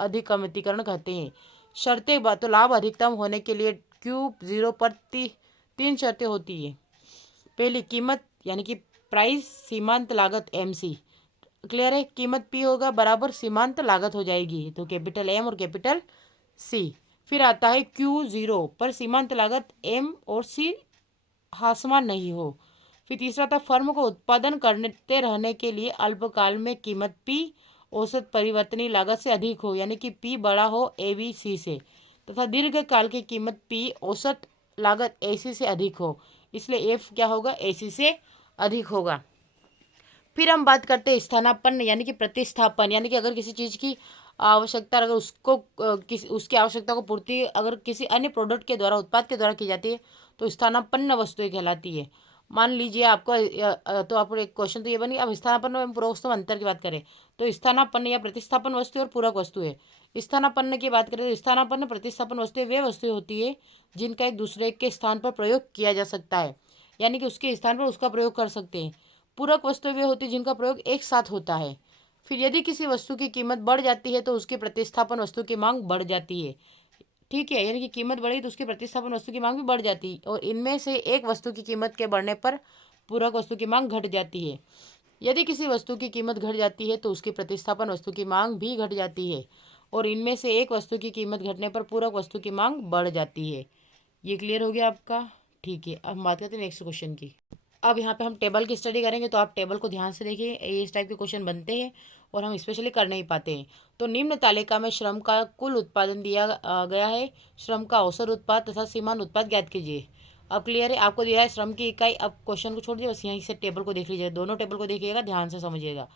अधिकतमीकरण कहते हैं। शर्तें, तो लाभ अधिकतम होने के लिए Q0 पर 3 शर्तें होती है। पहली, कीमत यानी कि प्राइस सीमांत लागत MC। क्लियर है? कीमत P होगा बराबर सीमांत लागत हो जाएगी, तो कैपिटल M और कैपिटल C। फिर आता है Q0 पर सीमांत लागत M और C हासमान नहीं हो। फिर तीसरा था फर्म को उत्पादन करते रहने के लिए अल्पकाल में कीमत P औसत परिवर्तनीय लागत से अधिक हो, यानी कि P बड़ा हो ABC से, तथा दीर्घकाल की कीमत P औसत लागत AC से अधिक हो, इसलिए F क्या होगा, AC से अधिक होगा। फिर हम बात करते हैं स्थानापन्न यानी कि प्रतिस्थापन, यानी कि अगर किसी चीज़ की आवश्यकता, अगर उसकी आवश्यकता को पूर्ति अगर किसी अन्य प्रोडक्ट के द्वारा, उत्पाद के द्वारा की जाती है तो स्थानापन्न वस्तुएं कहलाती है। मान लीजिए आपको तो आप एक क्वेश्चन तो ये बनी, अब स्थानापन्न एवं पूरक वस्तु में अंतर की बात करें तो स्थानापन्न या प्रतिस्थापन वस्तु और पूरक वस्तु है। स्थानापन्न की बात करें तो स्थानापन्न प्रतिस्थापन वस्तुएं वे वस्तुएं होती है जिनका एक दूसरे के स्थान पर प्रयोग किया जा सकता है, यानी कि उसके स्थान पर उसका प्रयोग कर सकते हैं। पूरक वस्तुएं वे होती है जिनका प्रयोग एक साथ होता है। फिर यदि किसी वस्तु की कीमत बढ़ जाती है तो उसकी प्रतिस्थापन वस्तु की मांग बढ़ जाती है। ठीक है, यानी कि कीमत बढ़ी तो उसकी प्रतिस्थापन वस्तु की मांग भी बढ़ जाती है, और इनमें से एक वस्तु की कीमत के बढ़ने पर पूरक वस्तु की मांग घट जाती है। यदि किसी वस्तु की कीमत घट जाती है तो उसकी प्रतिस्थापन वस्तु की मांग भी घट जाती है, और इनमें से एक वस्तु की कीमत घटने पर पूरक वस्तु की मांग बढ़ जाती है। ये क्लियर हो गया आपका? ठीक है, अब हम बात करते हैं नेक्स्ट क्वेश्चन की। अब यहाँ पे हम टेबल की स्टडी करेंगे, तो आप टेबल को ध्यान से देखिए, ये इस टाइप के क्वेश्चन बनते हैं और हम स्पेशली कर नहीं पाते हैं। तो निम्न तालिका में श्रम का कुल उत्पादन दिया गया है, श्रम का औसत उत्पाद तथा सीमांत उत्पाद ज्ञात कीजिए। अब क्लियर है, आपको दिया है श्रम की इकाई। अब क्वेश्चन को छोड़ दिए, बस यहीं से टेबल को देख लीजिएगा, दोनों टेबल को देखिएगा, ध्यान से समझिएगा।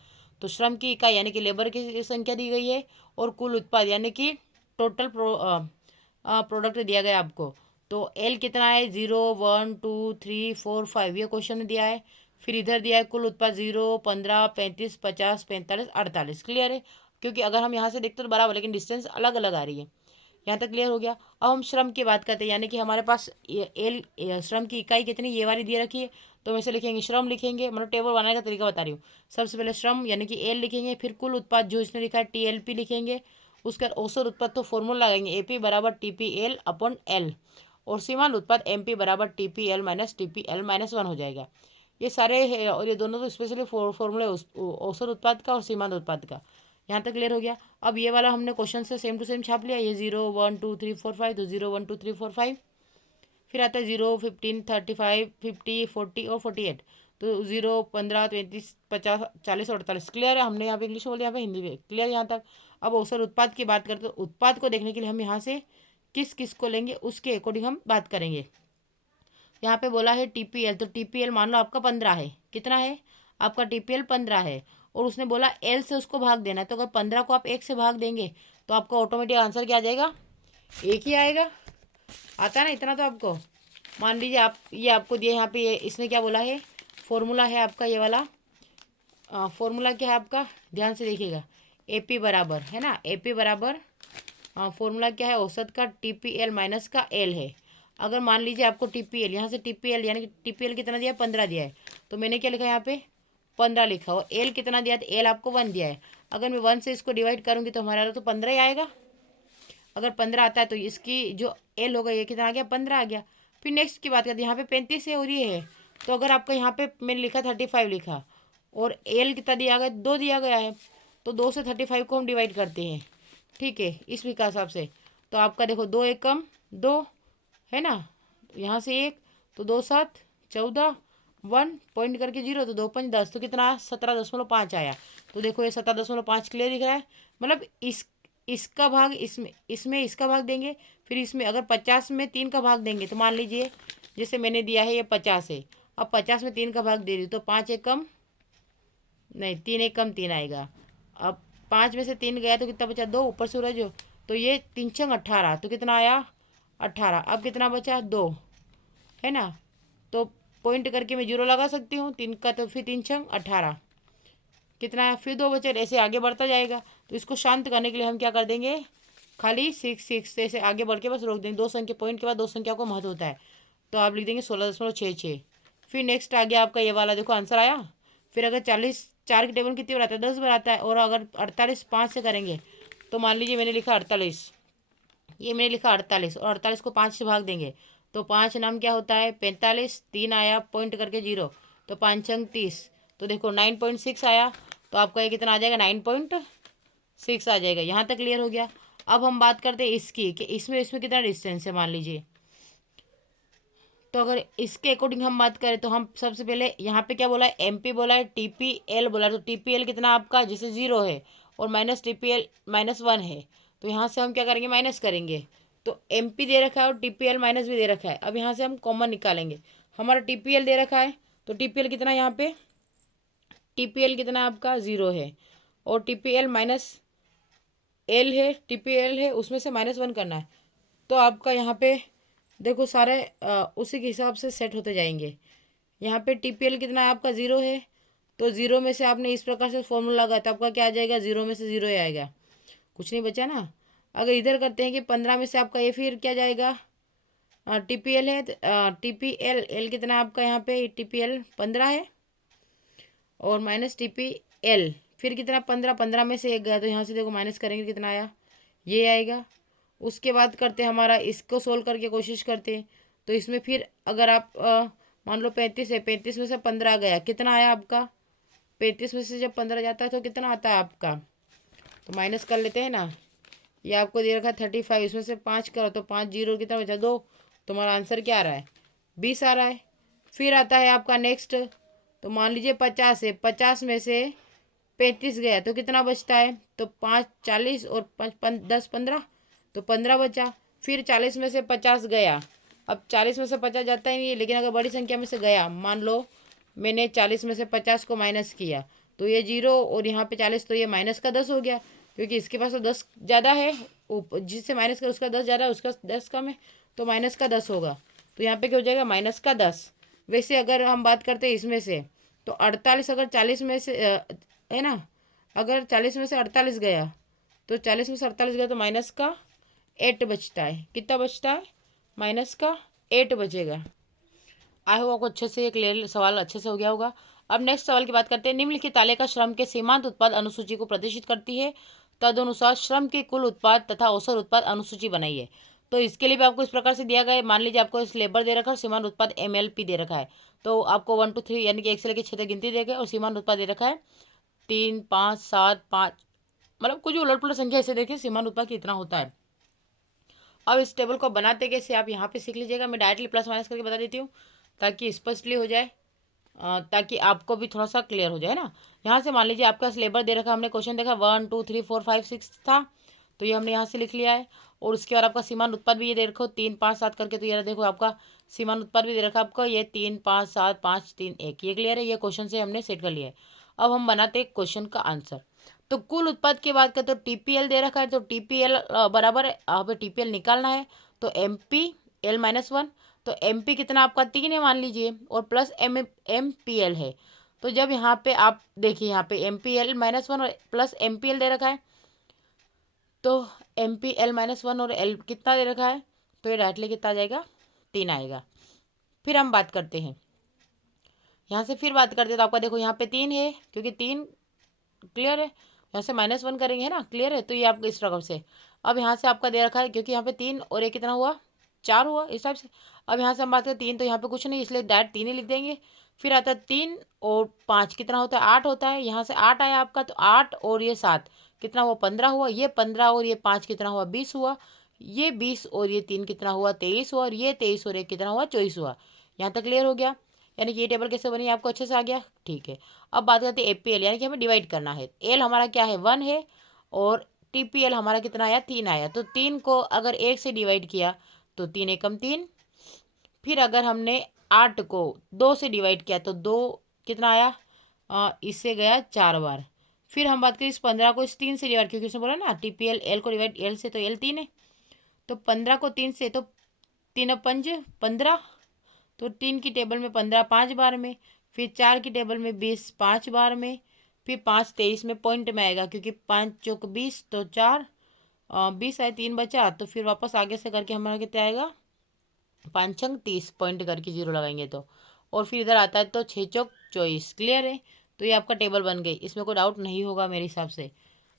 तो श्रम की इकाई यानी कि लेबर की संख्या दी गई है, और कुल उत्पाद यानी कि टोटल प्रोडक्ट दिया गया आपको। तो एल कितना है, 0 1 2 3 4 5, ये क्वेश्चन में दिया है। फिर इधर दिया है कुल उत्पाद 0 15 35 50 45 48। क्लियर है? क्योंकि अगर हम यहाँ से देखते तो बराबर, लेकिन डिस्टेंस अलग अलग आ रही है। यहाँ तक क्लियर हो गया। अब हम श्रम की बात करते हैं, यानी कि हमारे पास श्रम की इकाई कितनी, ये वाली दे रखी है, तो हम इसे लिखेंगे श्रम लिखेंगे, मतलब टेबल बनाने का तरीका बता रही हूँ। सबसे पहले श्रम यानी कि एल लिखेंगे, फिर कुल उत्पाद जो इसने लिखा है TLP लिखेंगे, उसके बाद औसत उत्पाद तो फॉर्मूला लगाएंगे AP बराबर TPL अपॉन L, और सीमांत उत्पाद MP बराबर TPL माइनस TPL माइनस 1 हो जाएगा। ये सारे है, और ये दोनों तो स्पेशली फॉर्मूले औसत उत्पाद का और सीमांत उत्पाद का। यहाँ तक क्लियर हो गया। अब ये वाला हमने क्वेश्चन से सेम टू सेम छाप लिया, ये 0 1 2 3 4 5, तो 0 1 2 3 4 5। फिर आता है 0 15 35 50 40 और 48, तो 0 15 35 50 40 और 48। क्लियर है? हमने यहाँ पे इंग्लिश बोल दिया, यहाँ पे हिंदी में क्लियर यहाँ तक। अब औसत उत्पाद की बात करते हैं, तो उत्पाद को देखने के लिए हम यहाँ से किस किस को लेंगे उसके अकॉर्डिंग हम बात करेंगे। यहाँ पे बोला है TPL, तो TPL मान लो आपका 15 है, कितना है आपका TPL 15 है, और उसने बोला L से उसको भाग देना है, तो अगर 15 को आप 1 से भाग देंगे तो आपका ऑटोमेटिक आंसर क्या आ जाएगा, 1 ही आएगा। आता है ना इतना तो आपको। मान लीजिए आप, ये आपको दिया यहाँ पे, इसने क्या बोला है, फॉर्मूला है आपका ये वाला, फॉर्मूला क्या है आपका, ध्यान से देखिएगा। AP बराबर है ना, AP बराबर फॉर्मूला क्या है, औसत का TPL माइनस का L है। अगर मान लीजिए आपको TPL यहाँ से TPL यानी कि TPL कितना दिया है, 15 दिया है, तो मैंने क्या लिखा है यहाँ पे 15 लिखा, और L कितना दिया है, तो L आपको 1 दिया है। अगर मैं 1 से इसको डिवाइड करूँगी तो हमारा तो 15 ही आएगा। अगर 15 आता है तो इसकी जो L होगा ये कितना आ गया, 15 आ गया। फिर नेक्स्ट की बात करते हैं, यहाँ पे 35 है और ये है, तो अगर आपका यहाँ पे मैंने लिखा 35 लिखा और L कितना दिया गया, 2 दिया गया है, तो 2 से 35 को हम डिवाइड करते हैं, ठीक है, इस विका हिसाब से। तो आपका देखो 2 एक कम 2 है ना, यहाँ से 1, तो 2 7 14, 1 पॉइंट करके 0, तो 2 5 10, तो कितना 17.5 आया। तो देखो ये 17.5 क्लियर दिख रहा है। मतलब इसका भाग इसमें इसमें इसका भाग देंगे, फिर इसमें अगर 50 में 3 का भाग देंगे, तो मान लीजिए जैसे मैंने दिया है ये 50 है, अब 50 में 3 का भाग दे रही हूँ, तो 5 एक कम नहीं 3 एक कम 3 आएगा। अब 5 में से 3 गया तो कितना बचा, 2 ऊपर सूरज हो, तो ये 3 छंग 18, तो कितना आया 18। अब कितना बचा 2 है ना, तो पॉइंट करके मैं 0 लगा सकती हूँ 3 का, तो फिर 3 छंग 18 कितना है, फिर 2 बचे, ऐसे आगे बढ़ता जाएगा। तो इसको शांत करने के लिए हम क्या कर देंगे, खाली 6 ऐसे आगे बढ़ के बस रोक देंगे। 2 संख्या पॉइंट के बाद 2 संख्या को महत्व होता है, तो आप लिख देंगे 16.66। फिर नेक्स्ट आ गया आपका ये वाला, देखो आंसर आया। फिर अगर 40 4 की टेबल कितनी बार आता है, 10 बार आता है, और अगर 48 5 से करेंगे, तो मान लीजिए मैंने लिखा 48, ये मैंने लिखा 48 और 48 को 5 से भाग देंगे, तो 5 नाम क्या होता है 45, 3 आया पॉइंट करके 0, तो 5 अंक 30, तो देखो 9.6 आया। तो आपका ये कितना आ जाएगा 9.6 आ जाएगा। यहाँ तक क्लियर हो गया। अब हम बात करते हैं इसकी कि इसमें इसमें कितना डिस्टेंस है मान लीजिए। तो अगर इसके अकॉर्डिंग हम बात करें, तो हम सबसे पहले यहाँ पे क्या बोला है, MP बोला है, TPL बोला है, तो TPL कितना आपका जैसे 0 है और माइनस TPL -1 है, तो यहाँ से हम क्या करेंगे माइनस करेंगे। तो MP दे रखा है और TPL माइनस भी दे रखा है। अब यहाँ से हम कॉमन निकालेंगे। हमारा TPL दे रखा है, तो TPL कितना यहाँ पे, TPL कितना आपका 0 है, और TPL -L है, TPL है, उसमें से -1 करना है। तो आपका यहाँ पे देखो सारे उसी के हिसाब से सेट होते जाएंगे। यहाँ पे TPL कितना है आपका 0 है, तो 0 में से आपने इस प्रकार से फॉर्मूला लगाया, तो आपका क्या आ जाएगा, 0 में से 0 ही आएगा, कुछ नहीं बचा ना। अगर इधर करते हैं कि 15 में से आपका ये फिर क्या जाएगा, TPL है, TPL L कितना है आपका यहाँ पे, TPL 15 है, और माइनस TPL फिर कितना 15, 15 में से 1 गया, तो यहाँ से देखो माइनस करेंगे कितना आया, ये आएगा। उसके बाद करते हैं हमारा, इसको सोल्व करके कोशिश करते हैं। तो इसमें फिर अगर आप मान लो 35 है, 35 में से 15 गया, कितना आया आपका, 35 में से जब 15 जाता है तो कितना आता है आपका, तो माइनस कर लेते हैं ना। ये आपको दे रखा है 35, इसमें से 5 करो तो 5 जीरो कितना बचा 2, तुम्हारा आंसर क्या आ रहा है 20 आ रहा है। फिर आता है आपका नेक्स्ट, तो मान लीजिए 50 है, 50 में से 35 गया तो कितना बचता है, तो 5 40 और 5 10 15, तो 15 बचा। फिर 40 में से 50 गया, अब 40 में से 50 जाता ही नहीं है, लेकिन अगर बड़ी संख्या में से गया, मान लो मैंने 40 में से 50 को माइनस किया, तो ये 0 और यहाँ पे 40, तो ये माइनस का 10 हो गया, क्योंकि इसके पास तो 10 ज़्यादा है, जिससे माइनस का उसका 10 ज़्यादा है, उसका 10 कम है, तो माइनस का 10 होगा। तो यहाँ पे क्या हो जाएगा माइनस का 10। वैसे अगर हम बात करते हैं इसमें से, तो 48 अगर 40 में से है ना, अगर 40 में से 48 गया, तो 40 में से 48 गया तो माइनस का 8 बचता है। कितना बचता है, माइनस का 8 बचेगा। आई होप आपको अच्छे से क्लियर सवाल अच्छे से हो गया होगा। अब नेक्स्ट सवाल की बात करते हैं। निम्नलिखित तालिका श्रम के सीमांत उत्पाद अनुसूची को प्रदर्शित करती है, तदनुसार श्रम के कुल उत्पाद तथा औसत उत्पाद अनुसूची बनाइए। तो इसके लिए भी आपको इस प्रकार से दिया गया है। मान लीजिए आपको इस लेबर दे रखा है और सीमांत उत्पाद MLP दे रखा है, तो आपको 1 2 3 यानी कि 1 से लेकर 6 तक गिनती दे गए, और सीमांत उत्पाद दे रखा है 3 5 7 5, मतलब कुछ उलट पुलट संख्या ऐसे देखिए सीमांत उत्पाद कितना होता है। अब इस टेबल को बनाते कैसे आप यहाँ पे सीख लीजिएगा। मैं डायरेक्टली प्लस माइनस करके बता देती हूँ ताकि स्पष्टली हो जाए, ताकि आपको भी थोड़ा सा क्लियर हो जाए ना। यहाँ से मान लीजिए आपका लेबर दे रखा, हमने क्वेश्चन देखा 1 2 3 4 5 6 था, तो ये हमने यहाँ से लिख लिया है। और उसके बाद आपका सीमांत उत्पाद भी ये दे रखो 3 5 7 करके, तो ये देखो आपका सीमांत उत्पाद भी दे रखा आपको ये 3 5 7 5 3 1, ये क्लियर है। ये क्वेश्चन से हमने सेट कर लिया है। अब हम बनाते हैं क्वेश्चन का आंसर। तो कुल उत्पाद की बात करें तो TPL दे रखा है, तो TPL बराबर है, अब TPL निकालना है, तो MP L -1, तो MP कितना आपका 3 है मान लीजिए, और प्लस MPL है, तो जब यहाँ पे आप देखिए, यहाँ पे MPL-1 और प्लस MPL दे रखा है, तो MPL-1 और L कितना दे रखा है, तो ये डायरेक्टली कितना आ जाएगा, 3 आएगा। फिर हम बात करते हैं, यहाँ से फिर बात करते हैं, तो आपका देखो यहाँ पे 3 है, क्योंकि 3 क्लियर है, यहाँ से -1 करेंगे है ना, क्लियर है। तो ये आपको इस रकम से, अब यहाँ से आपका दे रखा है, क्योंकि यहाँ पे 3 और एक कितना हुआ, 4 हुआ इस टाइप से। अब यहाँ से हम बात करें 3, तो यहाँ पे कुछ नहीं, इसलिए डायरेक्ट 3 ही लिख देंगे। फिर आता है 3 और 5 कितना होता है, 8 होता है। यहाँ से 8 आया आपका, तो 8 और ये 7 कितना हुआ, 15 हुआ। ये 15 और ये 5 कितना हुआ, 20 हुआ। ये 20 और ये 3 कितना हुआ, 23 हुआ। और ये 23 और 1 कितना हुआ, 24 हुआ। यहाँ तक क्लियर हो गया, यानी कि ये टेबल कैसे बनी आपको अच्छे से आ गया, ठीक है। अब बात करते हैं APL, यानी कि हमें डिवाइड करना है। एल हमारा क्या है, 1 है, और TPL हमारा कितना आया, 3 आया। तो 3 को अगर 1 से डिवाइड किया तो 3 एकम 3। फिर अगर हमने 8 को 2 से डिवाइड किया तो 2 कितना आया, इससे गया 4 बार। फिर हम बात करें इस 15 को इस 3 से डिवाइड, क्योंकि उसने बोला ना TPL L को डिवाइड L से, तो L 3 है। तो 15 को 3 से, तो 3 पंज 15, तो 3 की टेबल में 15 5 बार में। फिर 4 की टेबल में 20 5 बार में। फिर 5 23 में पॉइंट में आएगा, क्योंकि 5 चौक 20, तो 4 20 है, 3 बचा। तो फिर वापस आगे से करके हमारा कितना आएगा, 5 छंग 30, पॉइंट करके 0 लगाएंगे तो। और फिर इधर आता है तो 6 चौक 24, क्लियर है। तो ये आपका टेबल बन गई, इसमें कोई डाउट नहीं होगा मेरे हिसाब से।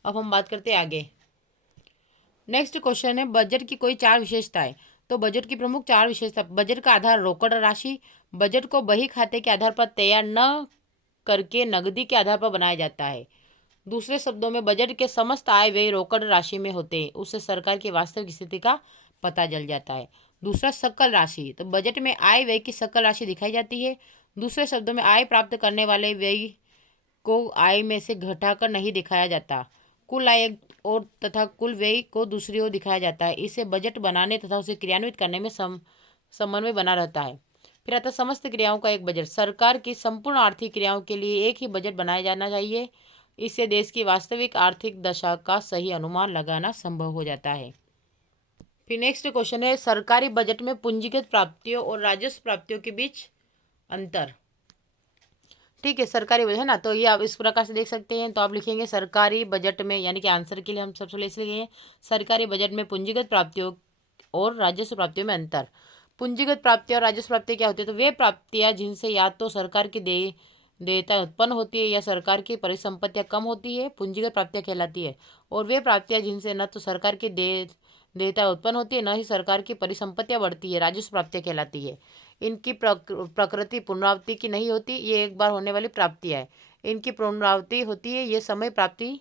अब हम बात करते हैं आगे। नेक्स्ट क्वेश्चन है, बजट की कोई 4 विशेषताएं। तो बजट की प्रमुख 4 विशेषता, बजट का आधार रोकड़ राशि, बजट को बही खाते के आधार पर तैयार न करके नकदी के आधार पर बनाया जाता है। दूसरे शब्दों में, बजट के समस्त आय व्यय रोकड़ राशि में होते हैं, उससे सरकार की वास्तविक स्थिति का पता चल जाता है। दूसरा, सकल राशि, तो बजट में आय व्यय की सकल राशि दिखाई जाती है। दूसरे शब्दों में, आय प्राप्त करने वाले व्यय को आय में से घटाकर नहीं दिखाया जाता। कुल आय और तथा कुल व्यय को दूसरी ओर दिखाया जाता है। इससे बजट बनाने तथा उसे क्रियान्वित करने में समन्वय बना रहता है। फिर आता समस्त क्रियाओं का एक बजट, सरकार की संपूर्ण आर्थिक क्रियाओं के लिए एक ही बजट बनाया जाना चाहिए। इससे देश की वास्तविक आर्थिक दशा का सही अनुमान लगाना संभव हो जाता है। फिर नेक्स्ट क्वेश्चन है, सरकारी बजट में पूंजीगत प्राप्तियों और राजस्व प्राप्तियों के बीच अंतर। ठीक है, सरकारी बजट है ना, तो ये आप इस प्रकार से देख सकते हैं। तो आप लिखेंगे सरकारी बजट में, यानी कि आंसर के लिए हम सबसे पहले इसलिए लिखेंगे सरकारी बजट में पूंजीगत प्राप्तियों और राजस्व प्राप्तियों में अंतर। पूंजीगत प्राप्तियाँ और राजस्व प्राप्तियाँ क्या होती है, तो वे प्राप्तियाँ जिनसे या तो सरकार की देयता उत्पन्न होती है या सरकार की परिसंपत्तियाँ कम होती है, पूंजीगत प्राप्तियाँ कहलाती है। और वे प्राप्तियाँ जिनसे न तो सरकार की देयता उत्पन्न होती है, न ही सरकार की परिसंपत्तियाँ बढ़ती है, राजस्व प्राप्तियाँ कहलाती है। इनकी प्रकृति पुनरावृत्ति की नहीं होती, ये एक बार होने वाली प्राप्तियाँ है। इनकी पुनरावृत्ति होती है, ये समय प्राप्ति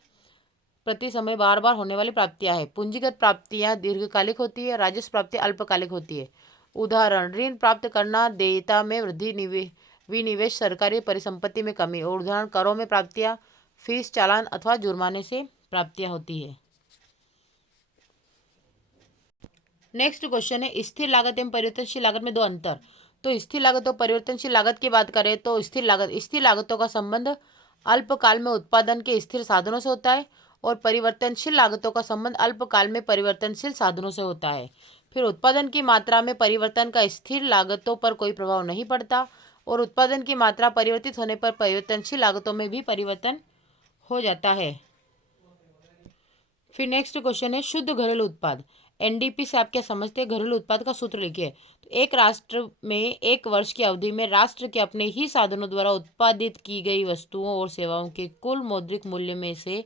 प्रति समय बार बार होने वाली प्राप्तियां है। पूंजीगत प्राप्तियां दीर्घकालिक होती है, राजस्व प्राप्ति अल्पकालिक होती है। उदाहरण, ऋण प्राप्त करना, देयता में वृद्धि, विनिवेश, सरकारी परिसंपत्ति में कमी। और उदाहरण, करों में प्राप्तियां, फीस, चालान अथवा जुर्माने से प्राप्तियां होती है। नेक्स्ट क्वेश्चन है, स्थिर लागत एवं परिवर्तनशील लागत में दो अंतर। तो स्थिर लागत और परिवर्तनशील लागत की बात करें तो स्थिर लागतों का संबंध अल्पकाल में उत्पादन के स्थिर साधनों से होता है, और परिवर्तनशील लागतों का संबंध अल्पकाल में परिवर्तनशील साधनों से होता है। फिर उत्पादन की मात्रा में परिवर्तन का स्थिर लागतों पर कोई प्रभाव नहीं पड़ता, और उत्पादन की मात्रा परिवर्तित होने पर परिवर्तनशील लागतों में भी परिवर्तन हो जाता है। फिर नेक्स्ट क्वेश्चन है, शुद्ध घरेलू उत्पाद। NDP से आप क्या समझते हैं, घरेलू उत्पाद का सूत्र लिखिए। तो एक राष्ट्र में एक वर्ष की अवधि में राष्ट्र के अपने ही साधनों द्वारा उत्पादित की गई वस्तुओं और सेवाओं के कुल मौद्रिक मूल्य में से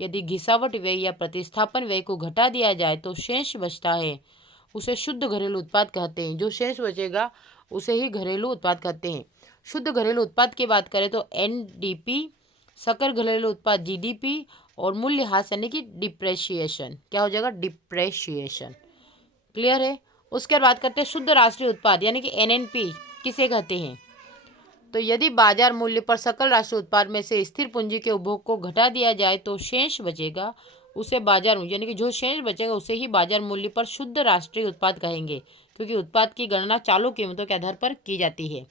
यदि घिसावट व्यय या प्रतिस्थापन व्यय को घटा दिया जाए तो शेष बचता है, उसे शुद्ध घरेलू उत्पाद कहते हैं। जो शेष बचेगा उसे ही घरेलू उत्पाद कहते हैं। शुद्ध घरेलू उत्पाद की बात करें तो NDP, सकल घरेलू उत्पाद GDP, और मूल्यह्रास यानी कि डिप्रेशिएशन, क्या हो जाएगा, डिप्रेशिएशन। क्लियर है। उसके बाद बात करते हैं शुद्ध राष्ट्रीय उत्पाद यानी कि NNP किसे कहते हैं। तो यदि बाजार मूल्य पर सकल राष्ट्रीय उत्पाद में से स्थिर पूंजी के उपभोग को घटा दिया जाए तो शेष बचेगा, उसे बाजार मूल्य, यानी कि जो शेष बचेगा उसे ही बाजार मूल्य पर शुद्ध राष्ट्रीय उत्पाद कहेंगे, क्योंकि उत्पाद की गणना चालू कीमतों के आधार पर की जाती है।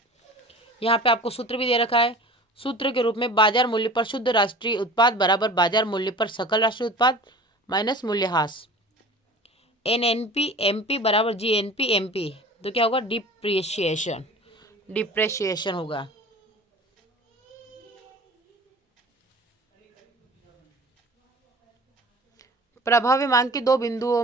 यहाँ पे आपको सूत्र भी दे रखा है। सूत्र के रूप में, बाजार मूल्य पर शुद्ध राष्ट्रीय उत्पाद बराबर बाजार मूल्य पर सकल राष्ट्रीय उत्पाद माइनस मूल्यह्रास। NNP MP बराबर GNP MP, तो क्या होगा, डिप्रिशिएशन होगा। प्रभावी मांग की दो बिंदुओं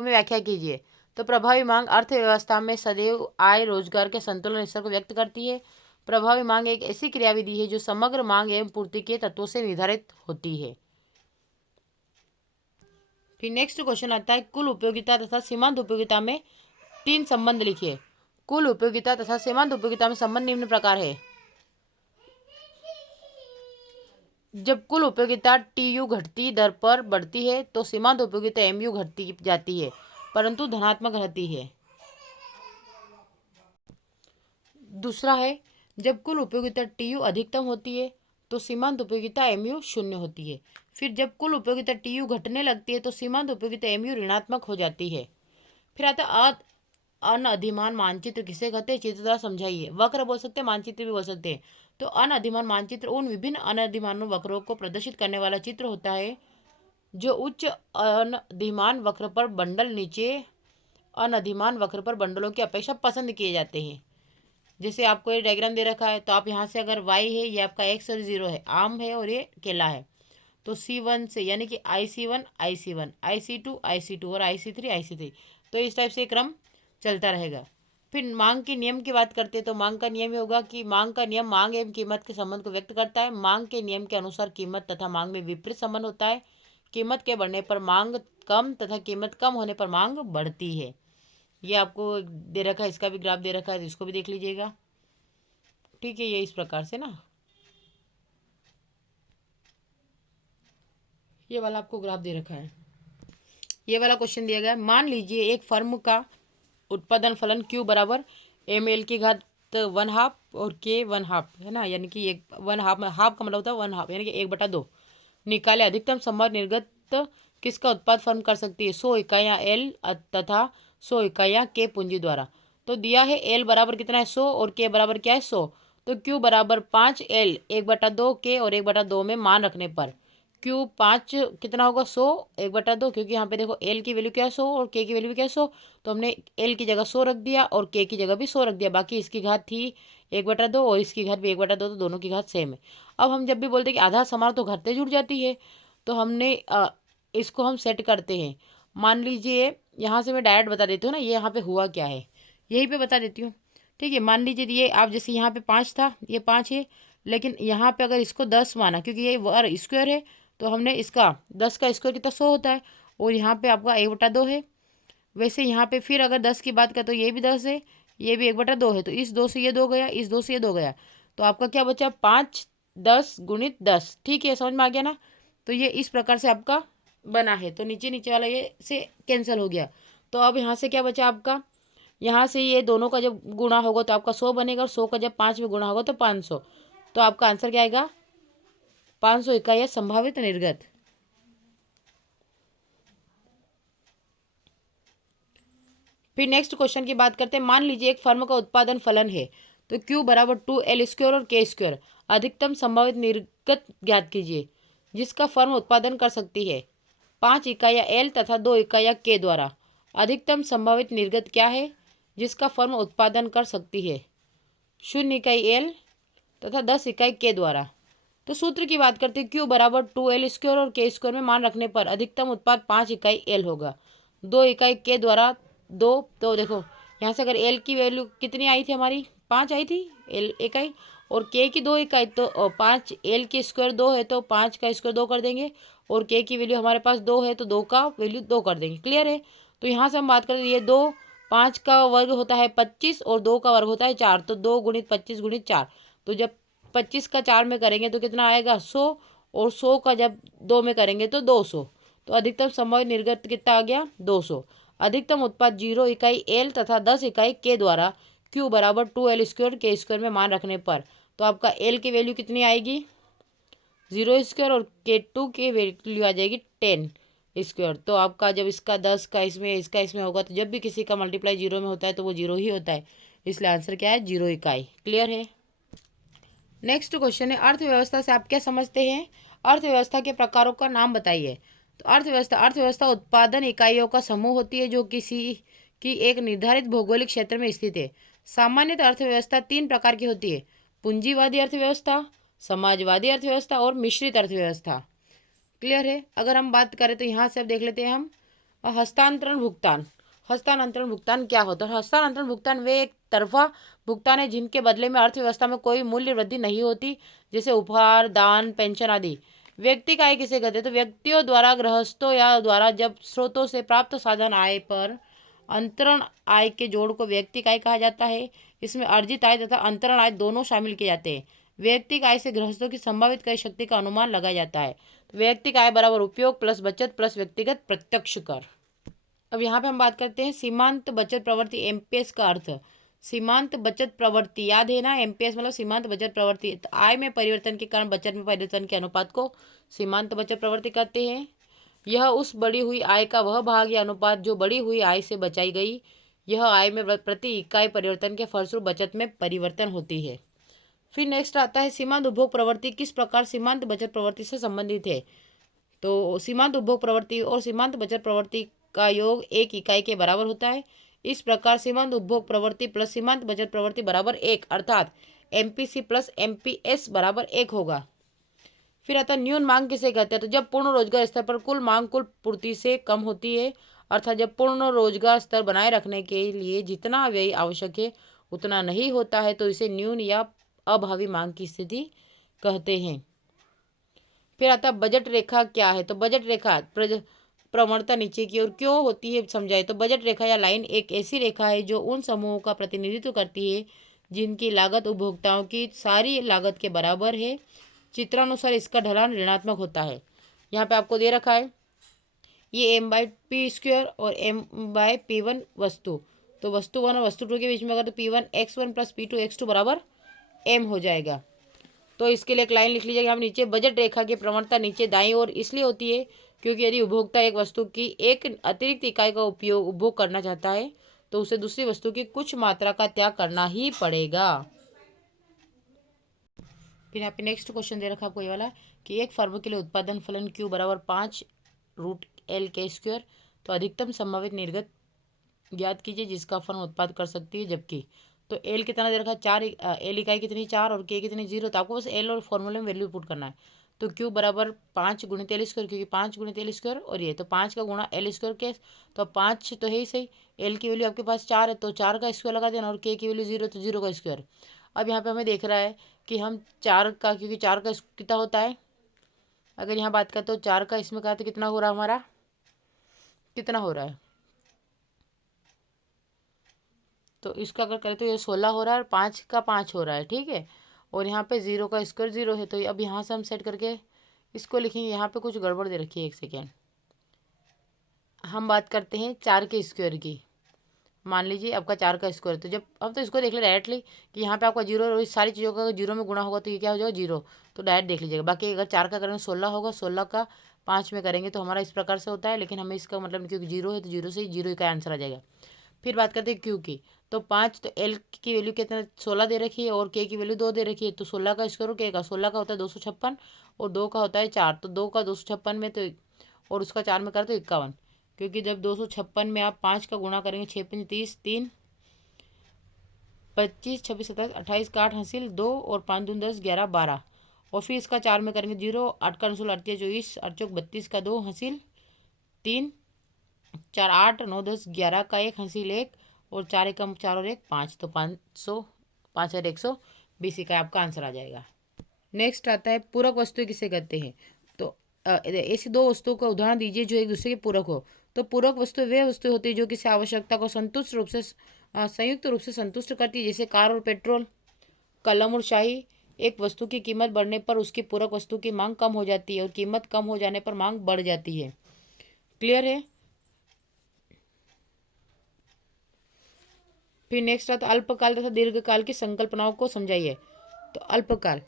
में व्याख्या कीजिए। तो प्रभावी मांग अर्थव्यवस्था में सदैव आय रोजगार के संतुलन स्तर को व्यक्त करती है। प्रभावी मांग एक ऐसी क्रियाविधि है जो समग्र मांग एवं पूर्ति के तत्वों से निर्धारित होती है। फिर नेक्स्ट क्वेश्चन आता है, कुल उपयोगिता तथा सीमांत उपयोगिता में 3 संबंध लिखिए। कुल उपयोगिता तथा सीमांत उपयोगिता में संबंध निम्न प्रकार है। जब कुल उपयोगिता टीयू घटती दर पर बढ़ती है तो सीमांत उपयोगिता एमयू घटती जाती है, परंतु धनात्मक रहती है। दूसरा है, जब कुल उपयोगिता टीयू अधिकतम होती है तो सीमांत उपयोगिता एमयू शून्य होती है। फिर जब कुल उपयोगिता टीयू घटने लगती है तो सीमांत उपयोगिता एमयू ऋणात्मक हो जाती है। फिर आता है अनअधिमान मानचित्र किसे कहते हैं, चित्र द्वारा समझाइए। वक्र बोल सकते हैं, मानचित्र भी बोल सकते हैं। तो अनअधिमान मानचित्र उन विभिन्न अनअधिमान वक्रों को प्रदर्शित करने वाला चित्र होता है जो उच्च अनधिमान वक्र पर बंडल नीचे अनधिमान वक्र पर बंडलों की अपेक्षा पसंद किए जाते हैं। जैसे आपको ये डायग्राम दे रखा है, तो आप यहाँ से अगर y है, ये आपका x और 0 है, आम है और ये केला है, तो C1 से यानी कि IC1 IC1 IC2 IC2 और IC3 IC3, तो इस टाइप से क्रम चलता रहेगा। फिर मांग के नियम की बात करते हैं तो मांग का नियम ये होगा कि मांग का नियम मांग एवं कीमत के संबंध को व्यक्त करता है। मांग के नियम के अनुसार कीमत तथा मांग में विपरीत संबंध होता है। कीमत के बढ़ने पर मांग कम तथा कीमत कम होने पर मांग बढ़ती है। ये आपको दे रखा है, इसका भी ग्राफ दे रखा है, तो इसको भी देख लीजिएगा। ठीक है, ये इस प्रकार से ना, ये वाला आपको ग्राफ दे रखा है। ये वाला क्वेश्चन दिया गया है, मान लीजिए एक फर्म का उत्पादन फलन Q बराबर ml की घात 1/2 और K 1/2 है ना, यानी कि एक 1/2 में हाफ का मतलब होता है 1/2 यानी कि 1/2 निकाले। अधिकतम संभव निर्गत किसका उत्पाद फर्म कर सकती है, 100 इकाइयाँ L तथा 100 इकाइयाँ K पूंजी द्वारा। तो दिया है L बराबर कितना है 100 और K बराबर क्या है 100, तो Q बराबर 5L 1/2 K और 1/2 में मान रखने पर Q 5 कितना होगा 100 1/2, क्योंकि यहाँ पे देखो L की वैल्यू क्या है 100 और K की वैल्यू क्या है 100, तो हमने L की जगह 100 रख दिया और K की जगह भी 100 रख दिया। बाकी इसकी घात थी 1/2 और इसकी घात भी 1/2, तो दोनों की घात सेम है। अब हम जब भी बोलते हैं कि आधा समान तो घातें जुड़ जाती है, तो हमने इसको हम सेट करते हैं। मान लीजिए यहाँ से मैं डायरेक्ट बता देती हूँ ना, ये यहाँ पे हुआ क्या है, यहीं पे बता देती हूँ। ठीक है, मान लीजिए ये आप जैसे यहाँ पे 5 था, ये 5 है, लेकिन यहाँ पे अगर इसको 10 माना, क्योंकि ये वर स्क्वायर है, तो हमने इसका 10 का स्क्वायर कितना 100 होता है, और यहाँ पे आपका 1/2 है। वैसे यहाँ पे फिर अगर 10 की बात करें तो ये भी 10 है, ये भी 1/2 है, तो इस 2 से ये 2 गया, इस 2 से ये 2 गया, तो आपका क्या बचा 5 10 गुणित 10। ठीक है, समझ में आ गया ना। तो ये इस प्रकार से आपका बना है, तो नीचे नीचे वाला ये से कैंसिल हो गया। तो अब यहाँ से क्या बचा आपका, यहाँ से ये दोनों का जब गुणा होगा तो आपका 100 बनेगा, और 100 का जब 5 में गुणा होगा तो 500। तो आपका आंसर क्या आएगा, 500 इकाइयाँ संभावित निर्गत। फिर नेक्स्ट क्वेश्चन की बात करते हैं, मान लीजिए एक फर्म का उत्पादन फलन है, तो Q बराबर 2L² और K²। अधिकतम संभावित निर्गत ज्ञात कीजिए जिसका फर्म उत्पादन कर सकती है 5 इकाइयाँ L तथा 2 इकाइयाँ K द्वारा। अधिकतम संभावित निर्गत क्या है जिसका फर्म उत्पादन कर सकती है 0 इकाई L तथा 10 इकाई K द्वारा। तो सूत्र की बात करते हैं, Q बराबर 2L² और K² में मान रखने पर अधिकतम उत्पाद 5 इकाई L होगा, 2 इकाई K द्वारा 2। तो देखो यहाँ से अगर L की वैल्यू कितनी आई थी हमारी 5 आई थी L इकाई, और K की 2 इकाई, तो 5 L की स्क्वायर 2 है तो 5 का स्क्वायर 2 कर देंगे, और K की वैल्यू हमारे पास 2 है तो 2 का वैल्यू 2 कर देंगे। क्लियर है। तो यहाँ से हम बात करें, ये 2 5 का वर्ग होता है 25 और 2 का वर्ग होता है 4, तो 2 गुणित 25 गुणित 4, तो जब 25 का 4 में करेंगे तो कितना आएगा 100, और 100 का जब 2 में करेंगे तो 200, तो अधिकतम संभावित निर्गत कितना आ गया 200। अधिकतम उत्पाद 0 इकाई L तथा 10 इकाई K द्वारा Q बराबर 2L² K² में मान रखने पर, तो आपका L की वैल्यू कितनी आएगी 0² और K2 की वैल्यू आ जाएगी 10²। तो आपका जब इसका 10 का इसमें इसका इसमें होगा, तो जब भी किसी का मल्टीप्लाई 0 में होता है तो वो 0 ही होता है, इसलिए आंसर क्या है 0 इकाई। क्लियर है। नेक्स्ट क्वेश्चन है, अर्थव्यवस्था से आप क्या समझते हैं, अर्थव्यवस्था के प्रकारों का नाम बताइए। तो अर्थव्यवस्था उत्पादन इकाइयों का समूह होती है जो किसी की एक निर्धारित भौगोलिक क्षेत्र में स्थित है। सामान्यतः अर्थव्यवस्था 3 प्रकार की होती है, पूंजीवादी अर्थव्यवस्था, समाजवादी अर्थव्यवस्था और मिश्रित अर्थव्यवस्था। क्लियर है। अगर हम बात करें तो यहाँ से अब देख लेते हैं हम हस्तांतरण भुगतान। हस्तांतरण भुगतान क्या होता है? हस्तांतरण भुगतान वे एक तरफा भुगतान है जिनके बदले में अर्थव्यवस्था में कोई मूल्य वृद्धि नहीं होती, जैसे उपहार, दान, पेंशन आदि। व्यक्ति का आय किसे कहते हैं? तो व्यक्तियों द्वारा, गृहस्थों या द्वारा जब स्रोतों से प्राप्त साधन आय पर अंतरण आय के जोड़ को व्यक्ति का आय कहा जाता है। इसमें अर्जित आय तथा अंतरण आय दोनों शामिल किए जाते हैं। व्यक्ति आय से गृहस्थों की संभावित क्रय शक्ति का अनुमान लगाया जाता है। तो व्यक्ति आय बराबर उपयोग प्लस बचत प्लस व्यक्तिगत प्रत्यक्ष कर। अब यहाँ पे हम बात करते हैं सीमांत बचत प्रवृत्ति, एमपीएस का अर्थ। सीमांत बचत प्रवृत्ति याद है ना, एमपीएस मतलब सीमांत बचत प्रवृत्ति। तो आय में परिवर्तन के कारण बचत में परिवर्तन के अनुपात को सीमांत बचत प्रवृत्ति कहते हैं। यह उस बढ़ी हुई आय का वह भाग या अनुपात जो बढ़ी हुई आय से बचाई गई यह आय में प्रति इकाई परिवर्तन के फलस्वरूप बचत में परिवर्तन होती है। फिर नेक्स्ट आता है सीमांत उपभोग प्रवृत्ति किस प्रकार सीमांत बचत प्रवृत्ति से संबंधित है। तो सीमांत उपभोग प्रवृत्ति और सीमांत बचत प्रवृत्ति का योग एक इकाई के बराबर होता है। इस प्रकार सीमांत उपभोग प्रवृत्ति प्लस सीमांत बचत प्रवृत्ति बराबर एक, अर्थात एमपीसी प्लस एमपीएस बराबर एक होगा। फिर आता न्यून मांग किसे कहते हैं? तो जब पूर्ण रोजगार स्तर पर कुल मांग कुल पूर्ति से कम होती है, अर्थात जब पूर्ण रोजगार स्तर बनाए रखने के लिए जितना व्यय आवश्यक है उतना नहीं होता है तो इसे न्यून या अभावी मांग की स्थिति कहते हैं। फिर आता बजट रेखा क्या है? तो बजट रेखा प्रवणता नीचे की ओर क्यों होती है समझाए। तो बजट रेखा या लाइन एक ऐसी रेखा है जो उन समूहों का प्रतिनिधित्व करती है जिनकी लागत उपभोक्ताओं की सारी लागत के बराबर है। चित्रानुसार इसका ढलान ऋणात्मक होता है। यहाँ पे आपको दे रखा है ये m/p² और m/p1 वस्तु। तो वस्तु 1 और वस्तु 2 के बीच में अगर तो p1 x1 plus p2 x2 बराबर m हो जाएगा। तो इसके लिए एक लाइन लिख लीजिएगा हम नीचे। बजट रेखा की प्रवणता नीचे दाईं ओर इसलिए होती है क्योंकि यदि उपभोक्ता एक वस्तु की एक अतिरिक्त इकाई का उपभोग करना चाहता है तो उसे दूसरी वस्तु की कुछ मात्रा का त्याग करना ही पड़ेगा। फिर यहाँ पे नेक्स्ट क्वेश्चन दे रखा आपको ये वाला कि एक फर्म के लिए उत्पादन फलन Q बराबर 5√L²। तो अधिकतम संभावित निर्गत ज्ञात कीजिए जिसका फर्म उत्पाद कर सकती है। जबकि तो एल कितना दे रखा है 4, एल इकाई कितनी 4 और के कितनी 0। तो आपको बस एल और फॉर्मूले में वैल्यू पुट करना है। तो क्यू बराबर 5 × L², क्योंकि 5 × L² और ये तो 5 का गुणा L² के। तो 5 तो है ही सही। एल की वैल्यू आपके पास 4 है तो 4 का स्क्वायर लगा देना और के की वैल्यू 0 तो 0 का स्क्वायर। अब यहाँ पे हमें देख रहा है कि हम 4 का, क्योंकि 4 का कितना होता है, अगर यहाँ बात करते हो 4 का इसमें कहा तो कितना हो रहा है हमारा, कितना हो रहा है, तो इसका अगर करें तो ये 16 हो रहा है और 5 का 5 हो रहा है, ठीक है। और यहाँ पे 0 का स्क्वायर 0 है। तो अब यहाँ से हम सेट करके इसको लिखेंगे। यहाँ पे कुछ गड़बड़ दे रखी है, एक सेकेंड। हम बात करते हैं 4 के स्क्वायर की। मान लीजिए आपका 4 का स्क्वायर, तो जब हम तो इसको देख ले डायरेक्टली कि यहाँ पे आपका 0 और इस सारी चीज़ों का 0 में गुणा होगा तो ये क्या हो जाएगा 0। तो डायरेक्ट देख लीजिएगा। बाकी अगर 4 का करेंगे 16 होगा, 16 का 5 में करेंगे तो हमारा इस प्रकार से होता है। लेकिन हमें इसका मतलब क्योंकि 0 है तो 0 से ही 0 का आंसर आ जाएगा। फिर बात करते हैं क्यू की। तो 5, तो एल की वैल्यू कितना 16 दे रखी है और के की वैल्यू 2 दे रखी है। तो 16 का स्क्वायर के का 16 का होता है 256 और 2 का होता है 4। तो 2 का 256 में तो और उसका 4 में कर तो 51। क्योंकि जब 256 में आप 5 का गुणा करेंगे 6 × 5 = 30, 3 25 26 27 28 का 8 हासिल 2 और 5 दूनी 10 11 12 और फिर इसका 4 में करेंगे 0, 8 का 9 38 24 8 चौक 32 का 2 हासिल 3 4 8 9 10 11 का 1 हासिल 1 और 4 एकम 4 और 1 5। तो 500 5 और 120 का आपका आंसर आ जाएगा। नेक्स्ट आता है पूरक वस्तु किसे कहते हैं। तो ऐसी दो वस्तुओं का उदाहरण दीजिए जो एक दूसरे के पूरक हो। तो पूरक वस्तु वे वस्तु होती है जो किसी आवश्यकता को संतुष्ट रूप से संयुक्त रूप से संतुष्ट करती है, जैसे कार और पेट्रोल, कलम और शाही। एक वस्तु की कीमत बढ़ने पर उसकी पूरक वस्तु की मांग कम हो जाती है और कीमत कम हो जाने पर मांग बढ़ जाती है। क्लियर है। फिर नेक्स्ट आता अल्पकाल तथा दीर्घकाल की संकल्पनाओं को समझाइए। तो अल्पकाल,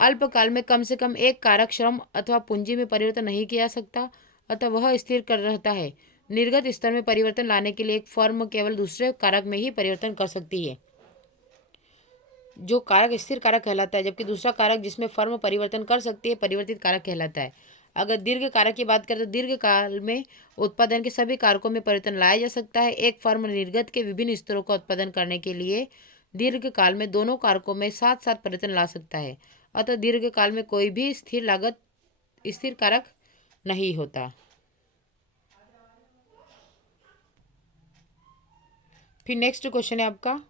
अल्पकाल में कम से कम एक कारक श्रम अथवा पूंजी में परिवर्तन नहीं किया जा सकता, अतः वह स्थिर कर रहता है। निर्गत स्तर में परिवर्तन लाने के लिए एक फर्म केवल दूसरे कारक में ही परिवर्तन कर सकती है, जो कारक स्थिर कारक कहलाता है, जबकि दूसरा कारक जिसमें फर्म परिवर्तन कर सकती है परिवर्तित कारक कहलाता है। अगर दीर्घ कारक की बात करें तो दीर्घ काल में उत्पादन के सभी कारकों में परिवर्तन लाया जा सकता है। एक फर्म निर्गत के विभिन्न स्तरों का उत्पादन करने के लिए दीर्घ काल में दोनों कारकों में साथ साथ परिवर्तन ला सकता है। अतः दीर्घ काल में कोई भी स्थिर कारक नहीं होता। फिर नेक्स्ट क्वेश्चन है आपका,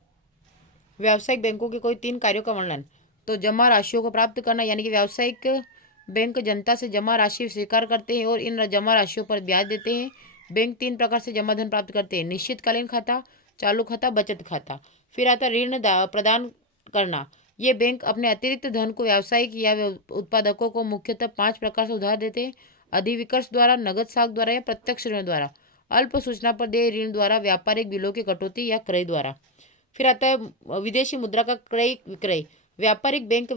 व्यावसायिक बैंकों के कोई 3 कार्यों का वर्णन। तो जमा राशियों को प्राप्त करना, यानी कि व्यावसायिक बैंक जनता से जमा राशि स्वीकार करते हैं और इन जमा राशियों पर ब्याज देते हैं। बैंक 3 प्रकार से जमा धन प्राप्त करते हैं, निश्चितकालीन खाता, चालू खाता, बचत खाता। फिर आता ऋण प्रदान करना। ये बैंक अपने अतिरिक्त धन को व्यावसायिक या उत्पादकों को मुख्यतः 5 प्रकार से उधार देते हैं, अधिविकर्ष द्वारा, नगद साख द्वारा या प्रत्यक्ष ऋण द्वारा, अल्प सूचना पर देय ऋण द्वारा, व्यापारिक बिलों की कटौती या क्रय द्वारा। फिर आता है विदेशी मुद्रा का क्रय विक्रय। व्यापारिक बैंक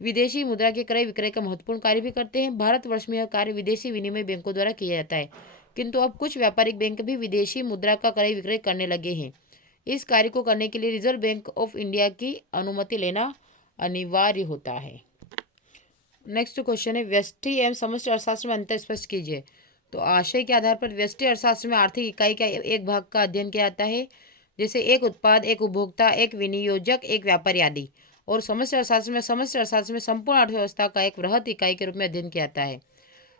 विदेशी मुद्रा के क्रय विक्रय का महत्वपूर्ण कार्य भी करते हैं। भारतवर्ष में यह कार्य विदेशी विनिमय बैंकों द्वारा किया जाता है, किंतु अब कुछ व्यापारिक बैंक भी विदेशी मुद्रा का क्रय विक्रय करने लगे हैं। इस कार्य को करने के लिए रिजर्व बैंक ऑफ इंडिया की अनुमति लेना अनिवार्य होता है। नेक्स्ट क्वेश्चन है, व्यष्टि एवं समष्टि अर्थशास्त्र में अंतर स्पष्ट कीजिए। तो आशय के आधार पर व्यष्टि अर्थशास्त्र में आर्थिक इकाई का एक भाग का अध्ययन किया जाता है, जैसे एक उत्पाद, एक उपभोक्ता, एक विनियोजक, एक व्यापारी आदि। और समष्टि अर्थशास्त्र में संपूर्ण अर्थव्यवस्था का एक वृहत इकाई के रूप में अध्ययन किया जाता है।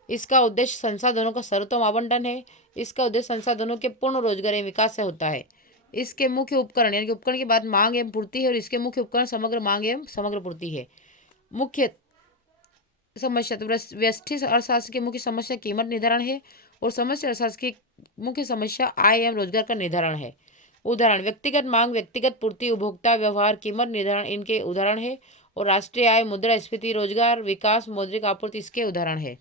इसका उद्देश्य संसाधनों का सर्वोत्तम आवंटन है। इसका उद्देश्य संसाधनों के पूर्ण रोजगार एवं विकास से होता है। इसके मुख्य उपकरण, यानी कि उपकरण के बाद मांग एवं पूर्ति है, और इसके मुख्य उपकरण समग्र मांग एवं समग्र पूर्ति है। मुख्य समस्या, तो व्यष्टि अर्थशास्त्र की मुख्य समस्या कीमत निर्धारण है, और समष्टि अर्थशास्त्र की मुख्य समस्या आय एवं रोजगार का निर्धारण है। उदाहरण, व्यक्तिगत मांग, व्यक्तिगत पूर्ति, उपभोक्ता व्यवहार, कीमत निर्धारण इनके उदाहरण है। और राष्ट्रीय आय, मुद्रास्फीति, रोजगार विकास, मौद्रिक आपूर्ति इसके उदाहरण है।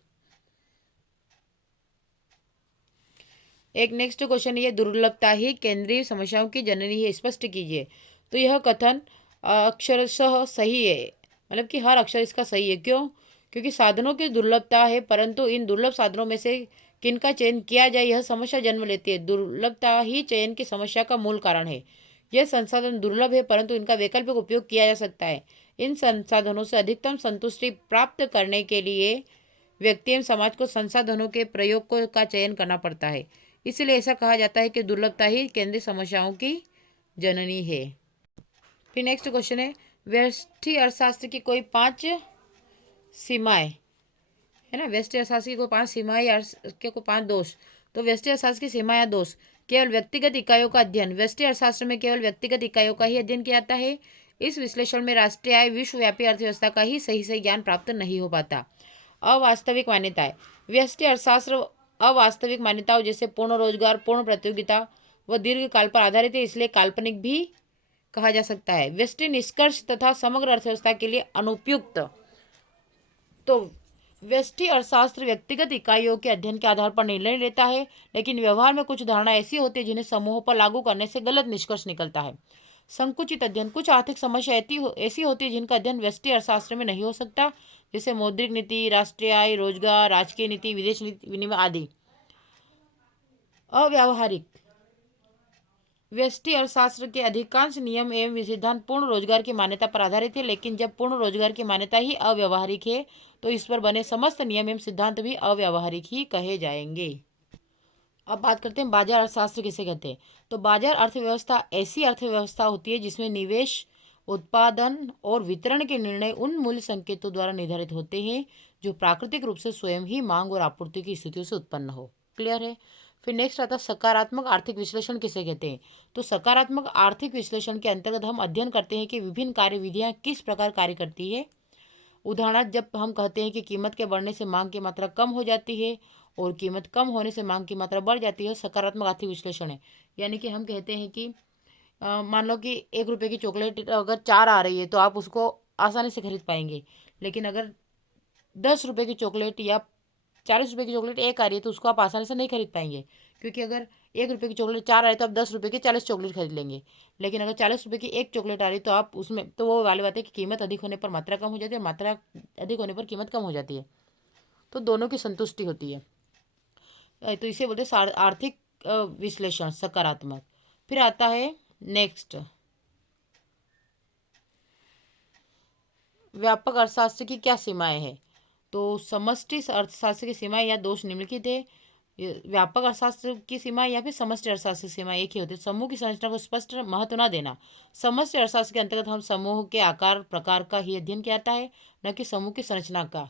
एक नेक्स्ट क्वेश्चन, ये दुर्लभता ही केंद्रीय समस्याओं की जननी है, स्पष्ट कीजिए। तो यह कथन अक्षरशः सही है, मतलब कि हर अक्षर इसका सही है। क्यों? क्योंकि साधनों की दुर्लभता है, परंतु इन दुर्लभ साधनों में से किनका चयन किया जाए यह समस्या जन्म लेती है। दुर्लभता ही चयन की समस्या का मूल कारण है। यह संसाधन दुर्लभ है, परंतु इनका वैकल्पिक उपयोग किया जा सकता है। इन संसाधनों से अधिकतम संतुष्टि प्राप्त करने के लिए व्यक्ति एवं समाज को संसाधनों के प्रयोग का चयन करना पड़ता है। इसलिए ऐसा कहा जाता है कि दुर्लभता ही केंद्रीय समस्याओं की जननी है। फिर नेक्स्ट क्वेश्चन है, व्यष्टि अर्थशास्त्र की कोई 5 सीमाएं, है ना। व्यष्टि अर्थशास्त्र की कोई 5 सीमाएं या के कोई 5 दोष। तो व्यष्टि अर्थशास्त्र की सीमा या दोष, केवल व्यक्तिगत इकाइयों का अध्ययन। व्यष्टि अर्थशास्त्र में केवल व्यक्तिगत इकाइयों का ही अध्ययन किया जाता है। इस विश्लेषण में राष्ट्रीय आय, विश्वव्यापी अर्थव्यवस्था का ही सही ज्ञान प्राप्त नहीं हो पाता। अवास्तविक मान्यताएं, व्यष्टि अर्थशास्त्र अवास्तविक मान्यताओं जैसे पूर्ण रोजगार, पूर्ण प्रतियोगिता व दीर्घकाल पर आधारित है, इसलिए काल्पनिक भी कहा जा सकता है। व्यष्टि निष्कर्ष तथा समग्र अर्थव्यवस्था के लिए अनुपयुक्त। तो व्यष्टि अर्थशास्त्र व्यक्तिगत इकाइयों के अध्ययन के आधार पर निर्णय लेता है, लेकिन व्यवहार में कुछ धारणा ऐसी होती है जिन्हें समूहों पर लागू करने से गलत निष्कर्ष निकलता है। संकुचित अध्ययन, कुछ आर्थिक समस्या ऐसी होती है जिनका अध्ययन व्यष्टि अर्थशास्त्र में नहीं हो सकता, जैसे मौद्रिक नीति, राष्ट्रीय आय, रोजगार, राजकीय नीति, विदेश नीति विनिमय आदि। अव्यावहारिक, व्यष्टि अर्थशास्त्र के अधिकांश नियम एवं सिद्धांत पूर्ण रोजगार की मान्यता पर आधारित है, लेकिन जब पूर्ण रोजगार की मान्यता ही अव्यावहारिक है तो इस पर बने समस्त नियम एवं सिद्धांत भी अव्यावहारिक ही कहे जाएंगे। अब बात करते हैं बाजार अर्थशास्त्र किसे कहते हैं। तो बाजार अर्थव्यवस्था ऐसी अर्थव्यवस्था होती है जिसमें निवेश, उत्पादन और वितरण के निर्णय उन मूल्य संकेतों द्वारा निर्धारित होते हैं जो प्राकृतिक रूप से स्वयं ही मांग और आपूर्ति की स्थितियों से उत्पन्न हो। क्लियर है। फिर नेक्स्ट आता है सकारात्मक आर्थिक विश्लेषण किसे कहते हैं। तो सकारात्मक आर्थिक विश्लेषण के अंतर्गत हम अध्ययन करते हैं कि विभिन्न कार्यविधियां किस प्रकार कार्य करती है। उदाहरण, जब हम कहते हैं कि कीमत के बढ़ने से मांग की मात्रा कम हो जाती है और कीमत कम होने से मांग की मात्रा बढ़ जाती है, सकारात्मक आर्थिक विश्लेषण है। यानी कि हम कहते हैं कि मान लो कि 1 रुपये की चॉकलेट अगर 4 आ रही है तो आप उसको आसानी से खरीद पाएंगे, लेकिन अगर 10 रुपये की चॉकलेट या 40 रुपये की चॉकलेट 1 आ रही है तो उसको आप आसानी से नहीं खरीद पाएंगे, क्योंकि अगर 1 रुपये की चॉकलेट 4 आ रही है तो आप 10 रुपये की 40 चॉकलेट खरीद लेंगे। लेकिन अगर 40 रुपये की 1 चॉकलेट आ रही है तो आप उसमें, तो वो वाली बात है कि कीमत अधिक होने पर मात्रा कम हो जाती है, मात्रा अधिक होने पर कीमत कम हो जाती है, तो दोनों की संतुष्टि होती है। तो इसे बोलते हैं आर्थिक विश्लेषण सकारात्मक। फिर आता है नेक्स्ट, व्यापक अर्थशास्त्र की क्या सीमाएं हैं। तो समष्टि अर्थशास्त्र की सीमाएं या दोष निम्नलिखित है। व्यापक अर्थशास्त्र की सीमा या फिर समष्टि अर्थशास्त्र की सीमा एक ही होती है। समूह की संरचना को स्पष्ट महत्व न देना। समष्टि अर्थशास्त्र के अंतर्गत हम समूह के आकार प्रकार का ही अध्ययन किया जाता है, न कि समूह की संरचना का।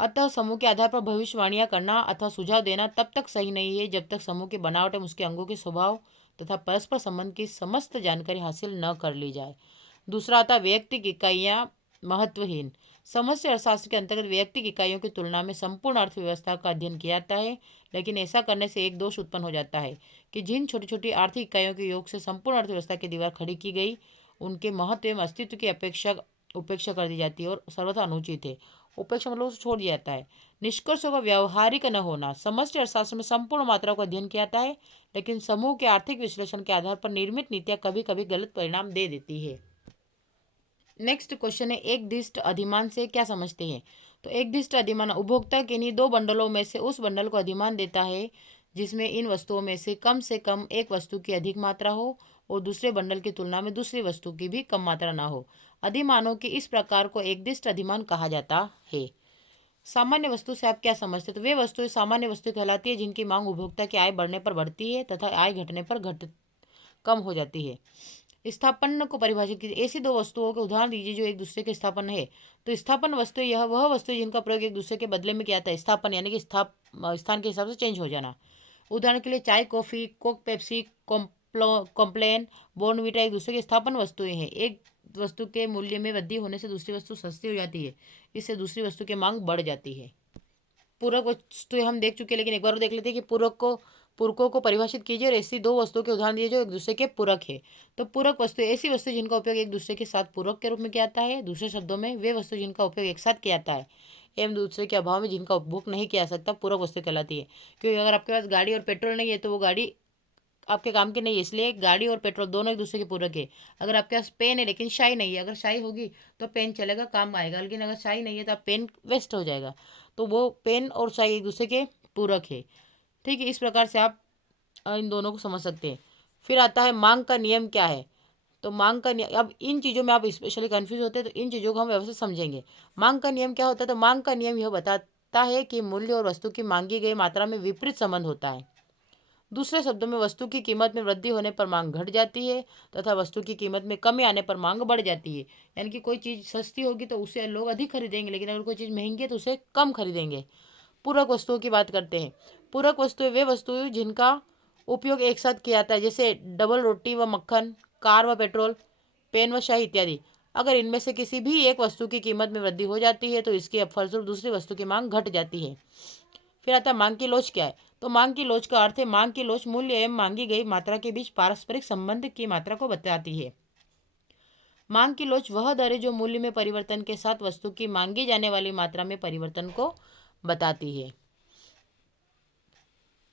अतः समूह के आधार पर भविष्यवाणियां करना अथवा सुझाव देना तब तक सही नहीं है जब तक समूह की बनावट एवं उसके अंगों के स्वभाव तथा परस्पर संबंध की समस्त जानकारी हासिल न कर ली जाए। दूसरा आता वैयक्तिक इकाइयां महत्वहीन। समस्त अर्थशास्त्र के अंतर्गत वैयक्तिक इकाइयों की तुलना में संपूर्ण अर्थव्यवस्था का अध्ययन किया जाता है, लेकिन ऐसा करने से एक दोष उत्पन्न हो जाता है कि जिन छोटी छोटी आर्थिक इकाइयों के योग से संपूर्ण अर्थव्यवस्था की दीवार खड़ी की गई, उनके महत्व एवं अस्तित्व की उपेक्षा कर दी जाती है और सर्वथा अनुचित है। उपेक्षा मतलब उसे छोड़ दिया जाता है। निष्कर्षों का व्यवहारिक न होना। समष्टि अर्थशास्त्र में संपूर्ण मात्रा का अध्ययन किया जाता है, लेकिन समूह के आर्थिक विश्लेषण के आधार पर निर्मित नीतियां कभी कभी गलत परिणाम दे देती है। नेक्स्ट क्वेश्चन है, एक दिष्ट अधिमान से क्या समझते हैं? तो एक दिष्ट अधिमान उपभोक्ता के इन्हीं दो बंडलों में से उस बंडल को अधिमान देता है जिसमें इन वस्तुओं में से कम एक वस्तु की अधिक मात्रा हो और दूसरे बंडल की तुलना में दूसरी वस्तु की भी कम मात्रा ना हो। अधिमानों के इस प्रकार को एक दिष्ट अधिमान कहा जाता है। सामान्य वस्तु से आप क्या समझते हैं? तो वे वस्तुएं सामान्य वस्तु कहलाती है जिनकी मांग उपभोक्ता की आय बढ़ने पर बढ़ती है तथा आय घटने पर कम हो जाती है। स्थापन को परिभाषित कीजिए। ऐसी दो वस्तुओं के उदाहरण दीजिए जो एक दूसरे के स्थापन है। तो स्थापन वस्तु यह वह वस्तु जिनका प्रयोग एक दूसरे के बदले में किया जाता है। स्थापन यानी कि स्थान के हिसाब से चेंज हो जाना। उदाहरण के लिए चाय, coffee, Coke, Pepsi, Complan, Bournvita एक दूसरे के स्थापन वस्तुएं हैं। एक वस्तु के मूल्य में वृद्धि होने से दूसरी वस्तु सस्ती हो जाती है, इससे दूसरी वस्तु की मांग बढ़ जाती है। पूरक वस्तुएं हम देख चुके हैं, लेकिन एक बार देख लेते हैं कि पूरकों को परिभाषित कीजिए और ऐसी दो वस्तुओं के उदाहरण दिए जो एक दूसरे के पूरक है। तो पूरक वस्तु ऐसी वस्तु जिनका उपयोग एक दूसरे के साथ पूरक के रूप में किया जाता है। दूसरे शब्दों में वे वस्तु जिनका उपयोग एक साथ किया जाता है एवं दूसरे के अभाव में जिनका उपभोग नहीं किया जा सकता, पूरक वस्तु कहलाती है। क्योंकि अगर आपके पास गाड़ी और पेट्रोल नहीं है तो वो गाड़ी आपके काम की नहीं है, इसलिए गाड़ी और पेट्रोल दोनों एक दूसरे के पूरक है। अगर आपके पास पेन है लेकिन शाई नहीं है, अगर शाई होगी तो पेन चलेगा, काम आएगा, लेकिन अगर शाई नहीं है तो आप पेन वेस्ट हो जाएगा। तो वो पेन और शाई एक दूसरे के पूरक है। ठीक है, इस प्रकार से आप इन दोनों को समझ सकते हैं। फिर आता है मांग का नियम क्या है? तो मांग का नियम, अब इन चीज़ों में आप स्पेशली कंफ्यूज होते हैं तो इन चीज़ों को हम व्यवस्थित समझेंगे। मांग का नियम क्या होता है? तो मांग का नियम यह बताता है कि मूल्य और वस्तु की मांगी गई मात्रा में विपरीत संबंध होता है। दूसरे शब्दों में वस्तु की कीमत में वृद्धि होने पर मांग घट जाती है तथा वस्तु की कीमत में कमी आने पर मांग बढ़ जाती है। यानी कि कोई चीज़ सस्ती होगी तो उसे लोग अधिक खरीदेंगे, लेकिन अगर कोई चीज़ महंगी है तो उसे कम खरीदेंगे। पूरक वस्तुओं की बात करते हैं। पूरक वस्तुएं वे वस्तुएं जिनका उपयोग एक साथ किया जाता है, जैसे डबल रोटी व मक्खन, कार व पेट्रोल, पेन व शाही इत्यादि। अगर इनमें से किसी भी एक वस्तु की कीमत में वृद्धि हो जाती है तो इसके फलस्वरूप दूसरी वस्तु की मांग घट जाती है। फिर आता है मांग की लोच क्या है? तो मांग की लोच का अर्थ है मांग की लोच मूल्य एवं मांगी गई मात्रा के बीच पारस्परिक संबंध की मात्रा को बताती है। मांग की लोच वह दर है जो मूल्य में परिवर्तन के साथ वस्तु की मांगी जाने वाली मात्रा में परिवर्तन को बताती है।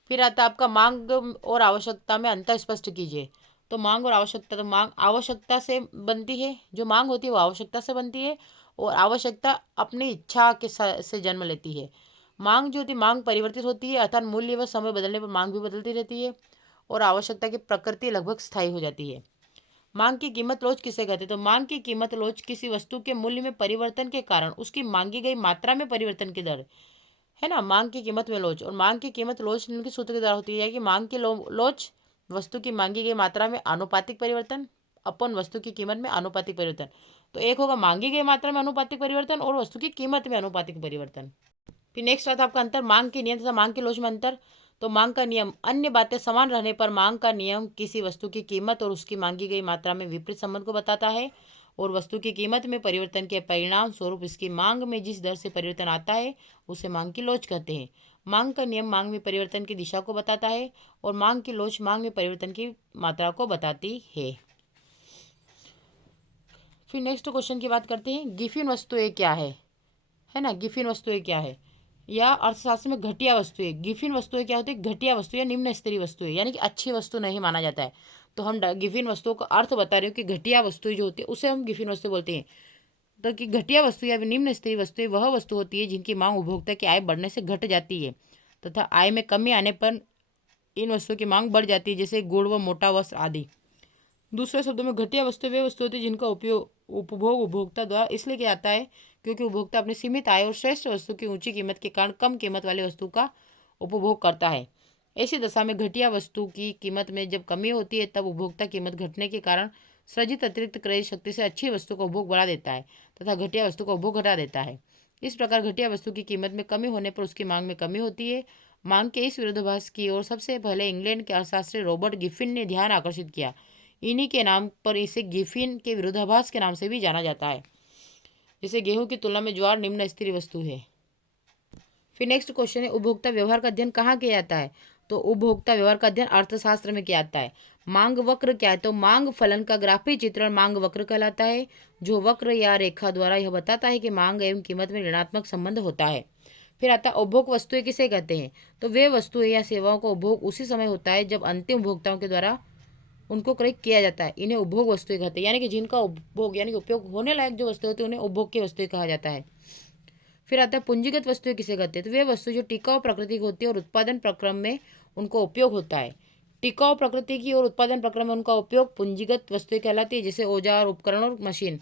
फिर आता है आपका मांग और आवश्यकता में अंतर स्पष्ट कीजिए। तो मांग और आवश्यकता, तो मांग आवश्यकता से बनती है, जो मांग होती है वो आवश्यकता से बनती है और आवश्यकता अपनी इच्छा के से जन्म लेती है। मांग जो होती है, मांग परिवर्तित होती है, अर्थात मूल्य व समय बदलने पर मांग भी बदलती रहती है और आवश्यकता की प्रकृति लगभग स्थायी हो जाती है। मांग की कीमत लोच किसे कहते हैं? तो मांग की कीमत लोच किसी वस्तु के मूल्य में परिवर्तन के कारण उसकी मांगी गई मात्रा में परिवर्तन की दर है ना। मांग की कीमत में लोच, और मांग की कीमत लोच निम्न के सूत्र के द्वारा होती है कि मांग की लोच वस्तु की मांगी गई मात्रा में आनुपातिक परिवर्तन अपन वस्तु की कीमत में आनुपातिक परिवर्तन। तो एक होगा मांगी गई मात्रा में आनुपातिक परिवर्तन और वस्तु की कीमत में आनुपातिक परिवर्तन। फिर नेक्स्ट आता है आपका अंतर मांग के नियम तथा मांग की लोच में अंतर। तो मांग का नियम अन्य बातें समान रहने पर मांग का नियम किसी वस्तु की कीमत और उसकी मांगी गई मात्रा में विपरीत संबंध को बताता है और वस्तु की कीमत में परिवर्तन के परिणाम स्वरूप इसकी मांग में जिस दर से परिवर्तन आता है उसे मांग की लोच कहते हैं। मांग का नियम मांग में परिवर्तन की दिशा को बताता है और मांग की लोच मांग में परिवर्तन की मात्रा को बताती है। फिर नेक्स्ट क्वेश्चन की बात करते हैं, गिफिन वस्तुएं क्या है ना। गिफिन वस्तुएं क्या है या अर्थशास्त्र में घटिया वस्तुएं। गिफिन वस्तुएं क्या होती है? घटिया वस्तु या निम्न स्तरीय वस्तुएं, यानी कि अच्छी वस्तु नहीं माना जाता है। तो हम गिफिन वस्तुओं का अर्थ बता रहे हो कि घटिया वस्तुएं जो होती है उसे हम गिफिन वस्तु बोलते हैं। तो कि घटिया वस्तु या निम्न स्तरीय वस्तुएं वह वस्तु होती है जिनकी मांग उपभोक्ता की आय बढ़ने से घट जाती है तथा आय में कमी आने पर इन वस्तुओं की मांग बढ़ जाती है, जैसे गुड़ व मोटा वस्त्र आदि। दूसरे शब्दों में घटिया वस्तु वे वस्तु होती है जिनका उपभोग उपभोक्ता द्वारा इसलिए किया जाता है क्योंकि उपभोक्ता अपनी सीमित आय और श्रेष्ठ वस्तु की ऊंची कीमत के कारण कम कीमत वाली वस्तु का उपभोग करता है। ऐसी दशा में घटिया वस्तु की कीमत में जब कमी होती है तब उपभोक्ता कीमत घटने के कारण सृजित अतिरिक्त क्रय शक्ति से अच्छी वस्तु का उपभोग बढ़ा देता है तथा घटिया वस्तु का उपभोग घटा देता है। इस प्रकार घटिया वस्तु की कीमत में कमी होने पर उसकी मांग में कमी होती है। मांग के इस विरोधाभास की ओर सबसे पहले इंग्लैंड के अर्थशास्त्री रॉबर्ट गिफिन ने ध्यान आकर्षित किया। इन्हीं के नाम पर इसे गिफिन के विरोधाभास के नाम से भी जाना जाता है। जैसे गेहूं की तुलना में ज्वार निम्न स्तरीय वस्तु है। फिर नेक्स्ट क्वेश्चन है, उपभोक्ता व्यवहार का अध्ययन कहाँ किया जाता है? तो उपभोक्ता व्यवहार का अध्ययन अर्थशास्त्र में किया जाता है। मांग वक्र क्या है? तो मांग फलन का ग्राफिक चित्रण मांग वक्र कहलाता है, जो वक्र या रेखा द्वारा यह बताता है कि मांग एवं कीमत में ऋणात्मक संबंध होता है। फिर आता है उपभोग वस्तुएं किसे कहते हैं? तो वे वस्तुएं या सेवाओं का उपभोग उसी समय होता है जब अंतिम उपभोक्ताओं के द्वारा उनको क्रय किया जाता है। इन्हें उपभोग वस्तुएं कहते हैं, यानी कि जिनका उपभोग यानी कि उपयोग होने लायक जो वस्तुएं होती है उन्हें उपभोग की वस्तुएं कहा जाता है। फिर आता है पूंजीगत वस्तुएं किसे कहते हैं? तो वे वस्तु जो टिकाऊ प्रकृति की होती है और उत्पादन प्रक्रम में उनको उपयोग होता है। टिकाऊ प्रकृति की और उत्पादन प्रक्रम में उनका उपयोग पूंजीगत वस्तुएं कहलाती है, जैसे औजार, उपकरण और मशीन।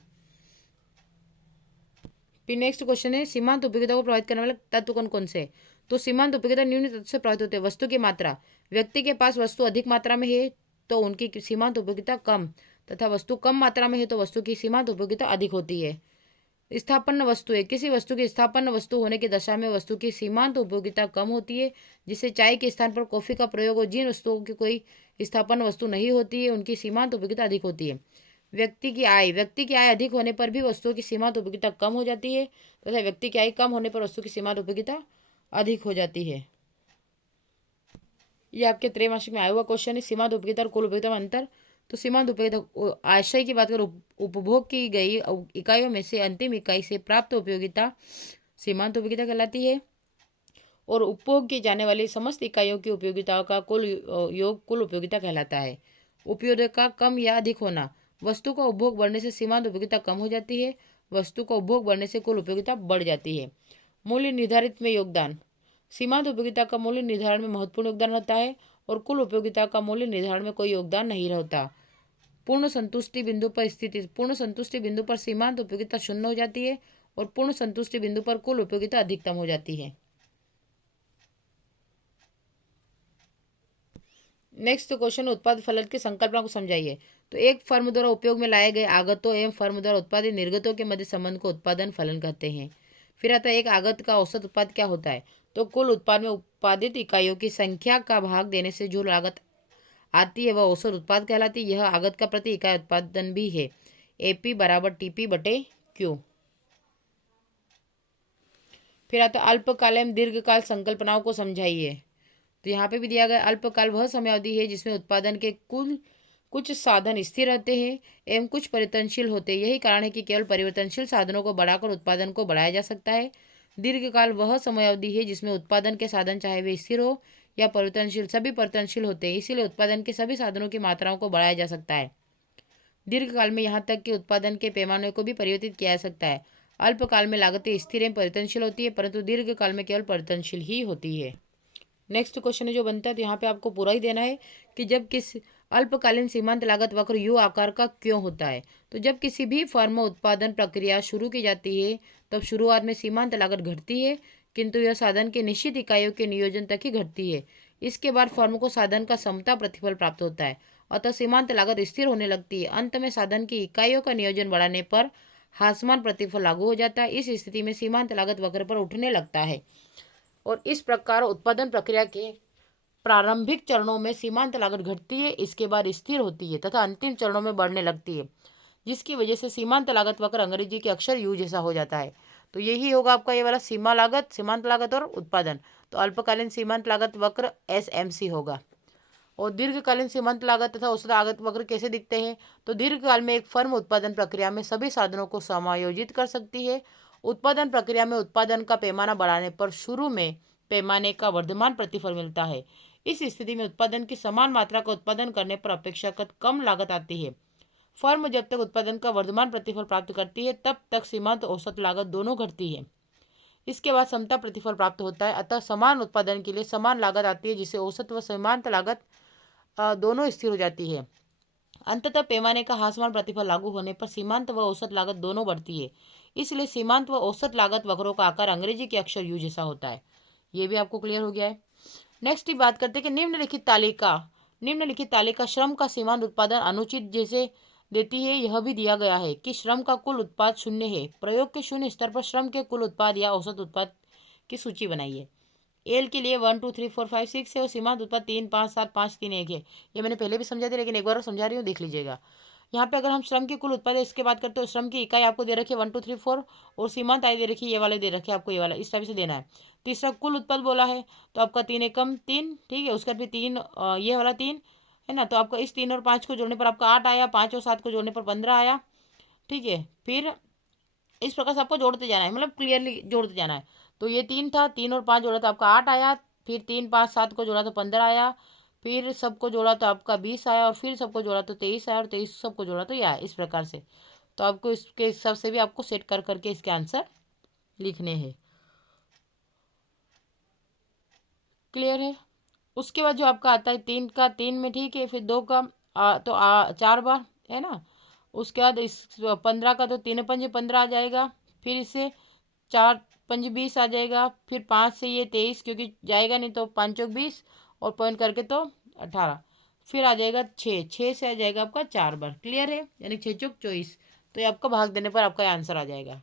फिर नेक्स्ट क्वेश्चन है, सीमांत उपयोगिता को प्रभावित करने वाले तत्व कौन कौन से? तो सीमांत उपयोगिता निम्न तत्व से प्रभावित होते हैं। वस्तु की मात्रा, व्यक्ति के पास वस्तु अधिक मात्रा में है तो उनकी सीमांत उपयोगिता कम, तथा वस्तु कम मात्रा में है तो वस्तु की सीमांत उपयोगिता अधिक होती है। स्थापन्न वस्तुएं, किसी वस्तु की स्थापन्न वस्तु होने की दशा में वस्तु की सीमांत उपयोगिता कम होती है, जिससे चाय के स्थान पर कॉफी का प्रयोग और जिन वस्तुओं की कोई स्थापन्न वस्तु नहीं होती है उनकी सीमांत उपयोगिता अधिक होती है। व्यक्ति की आय अधिक होने पर भी वस्तुओं की सीमांत उपयोगिता कम हो जाती है, तथा व्यक्ति की आय कम होने पर वस्तु की सीमांत उपयोगिता अधिक हो जाती है। ये आपके त्रैमासिक में आया हुआ क्वेश्चन है, सीमांत उपयोगिता और कुल उपयोगिता में अंतर। तो सीमांत उपयोगिता आशय की बात करें, उपभोग की गई इकाइयों में से अंतिम इकाई से प्राप्त उपयोगिता सीमांत उपयोगिता कहलाती है, और उपभोग की जाने वाली समस्त इकाइयों की उपयोगिताओं का कुल योग कुल उपयोगिता कहलाता है। उपयोग का कम या अधिक होना, वस्तु का उपभोग बढ़ने से सीमांत उपयोगिता कम हो जाती है, वस्तु का उपभोग बढ़ने से कुल उपयोगिता बढ़ जाती है। मूल्य निर्धारित में योगदान, सीमांत उपयोगिता का मूल्य निर्धारण में महत्वपूर्ण योगदान होता है और कुल उपयोगिता का मूल्य निर्धारण में कोई योगदान नहीं रहता। पूर्ण संतुष्टि बिंदु पर स्थिति, पूर्ण संतुष्टि बिंदु पर सीमांत उपयोगिता शून्य हो जाती है और पूर्ण संतुष्टि बिंदु पर कुल उपयोगिता अधिकतम हो जाती है। नेक्स्ट क्वेश्चन, उत्पाद फलन की संकल्पना को समझाइए। तो एक फर्म द्वारा उपयोग में लाए गए आगतों एवं फर्म द्वारा उत्पादित निर्गतों के मध्य संबंध को उत्पादन फलन कहते हैं। फिर आता है, एक आगत का औसत उत्पाद क्या होता है? तो कुल उत्पाद में उत्पादित इकाइयों की संख्या का भाग देने से जो लागत आती है वह औसत उत्पाद कहलाती है। यह आगत का प्रति इकाई उत्पादन भी है। AP बराबर TP बटे Q। फिर आता है अल्पकाल एवं दीर्घकाल संकल्पनाओं को समझाइए। तो यहाँ पे भी दिया गया, अल्पकाल वह समयावधि है जिसमें उत्पादन के कुल कुछ साधन स्थिर रहते हैं एवं कुछ परिवर्तनशील होते हैं। यही कारण है कि केवल परिवर्तनशील साधनों को बढ़ाकर उत्पादन को बढ़ाया जा सकता है। दीर्घकाल वह समयावधि है जिसमें उत्पादन के साधन चाहे वे स्थिर हो या परिवर्तनशील, सभी परिवर्तनशील होते हैं, इसीलिए उत्पादन के सभी साधनों की मात्राओं को बढ़ाया जा सकता है। दीर्घकाल में यहाँ तक कि उत्पादन के पैमाने को भी परिवर्तित किया जा सकता है। अल्पकाल में लागतें स्थिर एवं परिवर्तनशील होती है, परंतु दीर्घकाल में केवल परिवर्तनशील ही होती है। नेक्स्ट क्वेश्चन है जो बनता है, तो यहाँ पे आपको पूरा ही देना है कि जब किस अल्पकालीन सीमांत लागत वक्र यू आकार का क्यों होता है। तो जब किसी भी फर्म में उत्पादन प्रक्रिया शुरू की जाती है तब शुरुआत में सीमांत लागत घटती है, किंतु यह साधन के निश्चित इकाइयों के नियोजन तक ही घटती है। इसके बाद फर्म को साधन का समता प्रतिफल प्राप्त होता है, अतः सीमांत लागत स्थिर होने लगती है। अंत में साधन की इकाइयों का नियोजन बढ़ाने पर हासमान प्रतिफल लागू हो जाता है। इस स्थिति में सीमांत लागत वक्र पर उठने लगता है और इस प्रकार उत्पादन प्रक्रिया के प्रारंभिक चरणों में सीमांत लागत घटती है, इसके बाद स्थिर होती है तथा अंतिम चरणों में बढ़ने लगती है, जिसकी वजह से सीमांत लागत वक्र अंग्रेजी के अक्षर यू जैसा हो जाता है। तो यही होगा आपका ये वाला सीमांत लागत और उत्पादन। तो अल्पकालीन सीमांत लागत वक्र SMC होगा। और दीर्घकालीन सीमांत लागत तथा औसत लागत वक्र कैसे दिखते हैं? तो दीर्घकाल में एक फर्म उत्पादन प्रक्रिया में सभी साधनों को समायोजित कर सकती है। उत्पादन प्रक्रिया में उत्पादन का पैमाना बढ़ाने पर शुरू में पैमाने का वर्धमान प्रतिफल मिलता है। इस स्थिति में उत्पादन की समान मात्रा का उत्पादन करने पर अपेक्षाकृत कम लागत आती है। फर्म जब तक उत्पादन का वर्धमान प्रतिफल प्राप्त करती है तब तक सीमांत औसत लागत दोनों घटती है। इसके बाद समता प्रतिफल प्राप्त होता है, अतः समान उत्पादन के लिए समान लागत आती है, जिसे औसत व सीमांत लागत दोनों स्थिर हो जाती है। अंततः पैमाने का ह्रासमान प्रतिफल लागू होने पर सीमांत व औसत लागत दोनों बढ़ती है। इसलिए सीमांत व औसत लागत वक्रों का आकार अंग्रेजी के अक्षर यू जैसा होता है। ये भी आपको क्लियर हो गया है। नेक्स्ट ही बात करते हैं कि निम्नलिखित तालिका श्रम का सीमांत उत्पादन अनुचित जैसे देती है। यह भी दिया गया है कि श्रम का कुल उत्पाद शून्य है। प्रयोग के शून्य स्तर पर श्रम के कुल उत्पाद या औसत उत्पाद की सूची बनाइए। एल के लिए 1 2 3 4 5 6 है और सीमांत उत्पाद 3 5 7 5 3 1 है। ये मैंने पहले भी समझा दिया, लेकिन एक बार और समझा रही हूँ, देख लीजिएगा। यहाँ पे अगर हम श्रम की कुल उत्पाद इसके बात करते हो, श्रम की इकाई आपको दे रखी है 1 2 3 4 और सीमांत आय दे रखी है, ये वाले दे रखे हैं आपको, ये वाला इस टाइप से देना है। तीसरा कुल उत्पाद बोला है तो आपका 3 एकम 3, ठीक है। उसके बाद फिर 3 ये वाला 3 है ना, तो आपका इस 3 और 5 को जोड़ने पर आपका 8 आया, 5 और 7 को जोड़ने पर 15 आया, ठीक है। फिर इस प्रकार से आपको जोड़ते जाना है, मतलब क्लियरली जोड़ते जाना है। तो ये 3 था, 3 और 5 जोड़ा तो आपका 8 आया, फिर 3 5 7 को जोड़ा तो 15 आया, फिर सबको जोड़ा तो आपका 20 आया, और फिर सबको जोड़ा तो 23 आया, और 23 सबको जोड़ा तो यह आया। इस प्रकार से तो आपको इसके हिसाब से भी आपको सेट कर करके इसके आंसर लिखने हैं। क्लियर है। उसके बाद जो आपका आता है 3 का 3 में, ठीक है। फिर 2 का 4 बार है ना। उसके बाद इस 15 का तो 3 पंजे 15 आ जाएगा, फिर इससे 4 पंजे 20 आ जाएगा, फिर 5 से ये 23 क्योंकि जाएगा नहीं तो 5 चौक 20 और पॉइंट करके तो 18, फिर आ जाएगा 6 से आ जाएगा आपका 4 बार। क्लियर है, यानी 6 चौक 24। तो ये आपका भाग देने पर आपका आंसर आ जाएगा।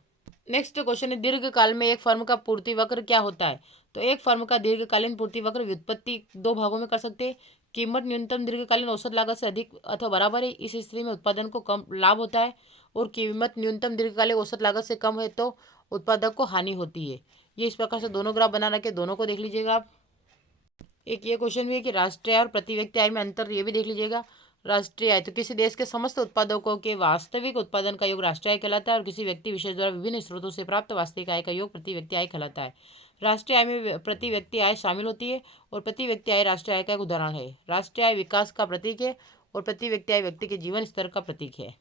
नेक्स्ट क्वेश्चन है, दीर्घकाल में एक फर्म का पूर्ति वक्र क्या होता है। तो एक फर्म का दीर्घकालीन पूर्ति वक्र व्युत्पत्ति दो भागों में कर सकते हैं। कीमत न्यूनतम दीर्घकालीन औसत लागत से अधिक अथवा बराबर है, इस स्थिति में उत्पादन को कम लाभ होता है, और कीमत न्यूनतम दीर्घकालीन औसत लागत से कम है तो उत्पादक को हानि होती है। ये इस प्रकार से दोनों ग्राफ बना रखे, दोनों को देख लीजिएगा आप। एक ये क्वेश्चन भी है कि राष्ट्रीय और प्रति व्यक्ति आय में अंतर, ये भी देख लीजिएगा। राष्ट्रीय आय तो किसी देश के समस्त उत्पादकों के वास्तविक उत्पादन का योग राष्ट्रीय आय कहलाता है, और किसी व्यक्ति विशेष द्वारा विभिन्न स्रोतों से प्राप्त वास्तविक आय का योग प्रति व्यक्ति आय कहलाता है। राष्ट्रीय आय में प्रति व्यक्ति आय शामिल होती है, और प्रति व्यक्ति आय राष्ट्रीय आय का एक उदाहरण है। राष्ट्रीय आय विकास का प्रतीक है, और प्रति व्यक्ति आय व्यक्ति के जीवन स्तर का प्रतीक है।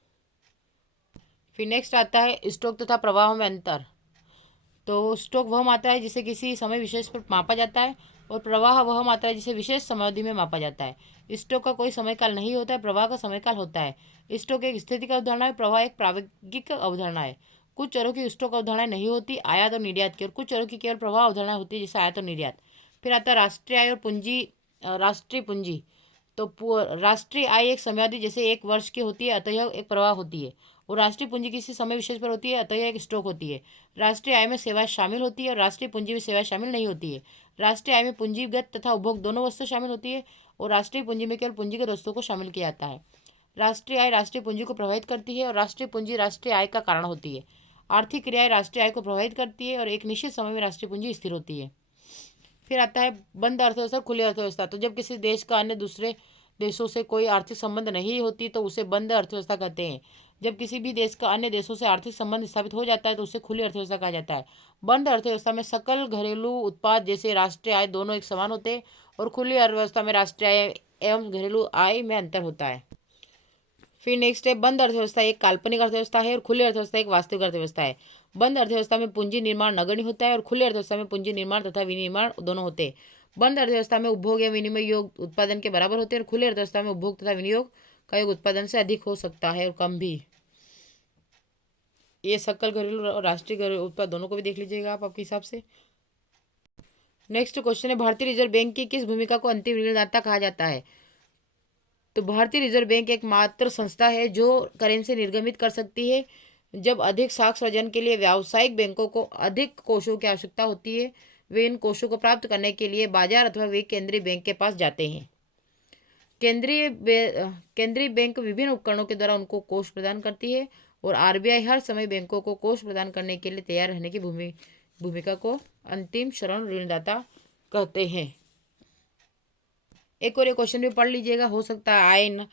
फिर नेक्स्ट आता है स्टॉक तथा प्रवाह में अंतर। तो स्टॉक वह मात्रा है जिसे किसी समय विशेष पर मापा जाता है, और प्रवाह वह मात्रा है जिसे विशेष समयावधि में मापा जाता है। स्टॉक का कोई समयकाल नहीं होता है, प्रवाह का समयकाल होता है। स्टॉक एक स्थिति का अवधारणा है, प्रवाह एक प्रायोगिक अवधारणा है। कुछ चरों की स्टॉक अवधारणाएं नहीं होती, आयात और निर्यात की, और कुछ चरों की केवल प्रवाह अवधारणा होती है, जैसे आयात और निर्यात। फिर आता है राष्ट्रीय आय और पूंजी। राष्ट्रीय पूंजी तो राष्ट्रीय आय एक समयावधि जैसे एक वर्ष की होती है, अतः यह एक प्रवाह होती है, और राष्ट्रीय पूंजी किसी समय विशेष पर होती है, अतः यह एक स्टॉक होती है। राष्ट्रीय आय में सेवाएं शामिल होती है, और राष्ट्रीय पूंजी में सेवाएं शामिल नहीं होती है। राष्ट्रीय आय में पूंजीगत तथा उपभोग दोनों वस्तु शामिल होती है, और राष्ट्रीय पूंजी में केवल पूंजीगत वस्तुओं को शामिल किया जाता है। राष्ट्रीय आय राष्ट्रीय पूंजी को प्रभावित करती है, और राष्ट्रीय पूंजी राष्ट्रीय आय का कारण होती है। आर्थिक क्रियाएं राष्ट्रीय आय को प्रभावित करती है, और एक निश्चित समय में राष्ट्रीय पूंजी स्थिर होती है। फिर आता है बंद अर्थव्यवस्था, खुली अर्थव्यवस्था। तो जब किसी देश का अन्य दूसरे देशों से कोई आर्थिक संबंध नहीं होती तो उसे बंद अर्थव्यवस्था कहते हैं। जब किसी भी देश का अन्य देशों से आर्थिक संबंध स्थापित हो जाता है तो उसे खुली अर्थव्यवस्था कहा जाता है। बंद अर्थव्यवस्था में सकल घरेलू उत्पाद जैसे राष्ट्रीय आय दोनों एक समान होते हैं, और खुली अर्थव्यवस्था में राष्ट्रीय आय एवं घरेलू आय में अंतर होता है। फिर नेक्स्ट है, बंद अर्थव्यवस्था एक काल्पनिक अर्थव्यवस्था है, और खुली अर्थव्यवस्था एक वास्तविक अर्थव्यवस्था है। बंद अर्थव्यवस्था में पूंजी निर्माण नगण्य होता है, और खुली अर्थव्यवस्था में पूंजी निर्माण तथा विनिर्माण दोनों होते हैं। बंद अर्थव्यवस्था में उपभोग या विनिमय योग उत्पादन के बराबर होते हैं, और खुली अर्थव्यवस्था में उपभोग तथा विनियोग का योग उत्पादन से अधिक हो सकता है और कम भी। ये सकल घरेलू और राष्ट्रीय घरेलू उत्पाद दोनों को भी देख लीजिएगा आप आपके हिसाब से। नेक्स्ट क्वेश्चन है, भारतीय रिजर्व बैंक की किस भूमिका को अंतिम ऋणदाता कहा जाता है। तो भारतीय रिजर्व बैंक एकमात्र संस्था है जो करेंसी निर्गमित कर सकती है। जब अधिक साख सृजन के लिए व्यावसायिक बैंकों को अधिक कोषों की आवश्यकता होती है, वे इन कोषों को प्राप्त करने के लिए बाजार अथवा वे केंद्रीय बैंक के पास जाते हैं। केंद्रीय बैंक विभिन्न उपकरणों के द्वारा उनको कोष प्रदान करती है, और आरबीआई हर समय बैंकों को कोष प्रदान करने के लिए तैयार रहने की भूमिका को अंतिम शरण ऋणदाता कहते हैं। एक और एक क्वेश्चन भी पढ़ लीजिएगा, हो सकता है आए न।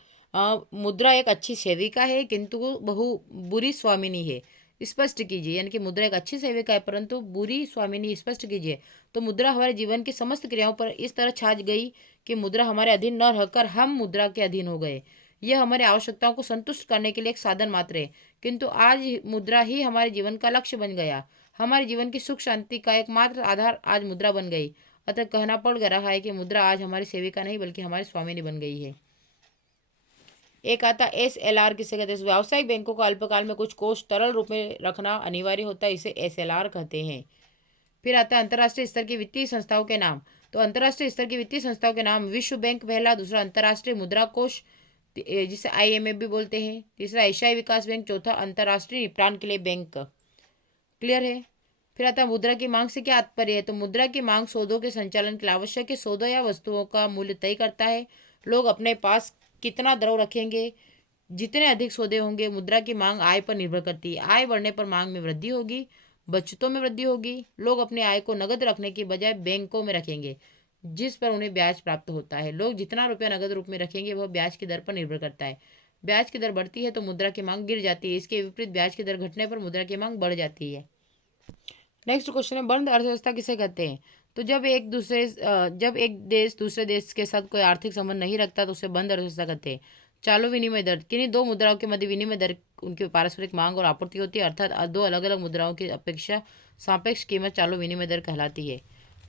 मुद्रा एक अच्छी सेविका है किंतु बहु बुरी स्वामिनी है, स्पष्ट कीजिए। यानी कि मुद्रा एक अच्छी सेविका है परंतु बुरी स्वामिनी, स्पष्ट कीजिए। तो मुद्रा हमारे जीवन की समस्त क्रियाओं पर इस तरह छा गई कि मुद्रा हमारे अधीन न रहकर हम मुद्रा के अधीन हो गए। यह हमारे आवश्यकताओं को संतुष्ट करने के लिए एक साधन मात्र है, किंतु आज मुद्रा ही हमारे जीवन का लक्ष्य बन गया। हमारे जीवन की सुख शांति का एकमात्र आधार आज मुद्रा बन गई। अतः कहना पड़ रहा है कि मुद्रा आज हमारी सेविका नहीं बल्कि हमारी स्वामिनी बन गई है। एक आता SLR किसे कहते हैं। व्यावसायिक बैंकों को अल्पकाल में कुछ कोष तरल रूप में रखना अनिवार्य होता है, इसे SLR कहते हैं। फिर आता है अंतर्राष्ट्रीय स्तर की वित्तीय संस्थाओं के नाम। तो अंतर्राष्ट्रीय स्तर की वित्तीय संस्थाओं के नाम, विश्व बैंक पहला, दूसरा अंतर्राष्ट्रीय मुद्रा कोष, जिसे IMF भी बोलते हैं। तीसरा एशियाई विकास बैंक। चौथा अंतर्राष्ट्रीय निपटान के लिए बैंक। क्लियर है। फिर आता है मुद्रा की मांग से क्या तात्पर्य है। तो मुद्रा की मांग सौदों के संचालन के लिए आवश्यक है। सौदों या वस्तुओं का मूल्य तय करता है। लोग अपने पास कितना द्रव्य रखेंगे, जितने अधिक सौदे होंगे। मुद्रा की मांग आय पर निर्भर करती है। आय बढ़ने पर मांग में वृद्धि होगी, बचतों में वृद्धि होगी। लोग अपने आय को नगद रखने की बजाय बैंकों में रखेंगे, जिस पर उन्हें ब्याज प्राप्त होता है। लोग जितना रुपया नगद रूप में रखेंगे वह ब्याज की दर पर निर्भर करता है। ब्याज की दर बढ़ती है तो मुद्रा की मांग गिर जाती है। इसके विपरीत ब्याज की दर घटने पर मुद्रा की मांग बढ़ जाती है। नेक्स्ट क्वेश्चन है, बंद अर्थव्यवस्था किसे कहते हैं। तो जब एक देश दूसरे देश के साथ कोई आर्थिक संबंध नहीं रखता तो उसे बंद अर्थव्यवस्था कहते हैं। चालू विनिमय दर, किन्हीं दो मुद्राओं के मध्य विनिमय दर उनकी पारस्परिक मांग और आपूर्ति होती है, अर्थात दो अलग अलग मुद्राओं की अपेक्षा सापेक्ष कीमत चालू विनिमय दर कहलाती है।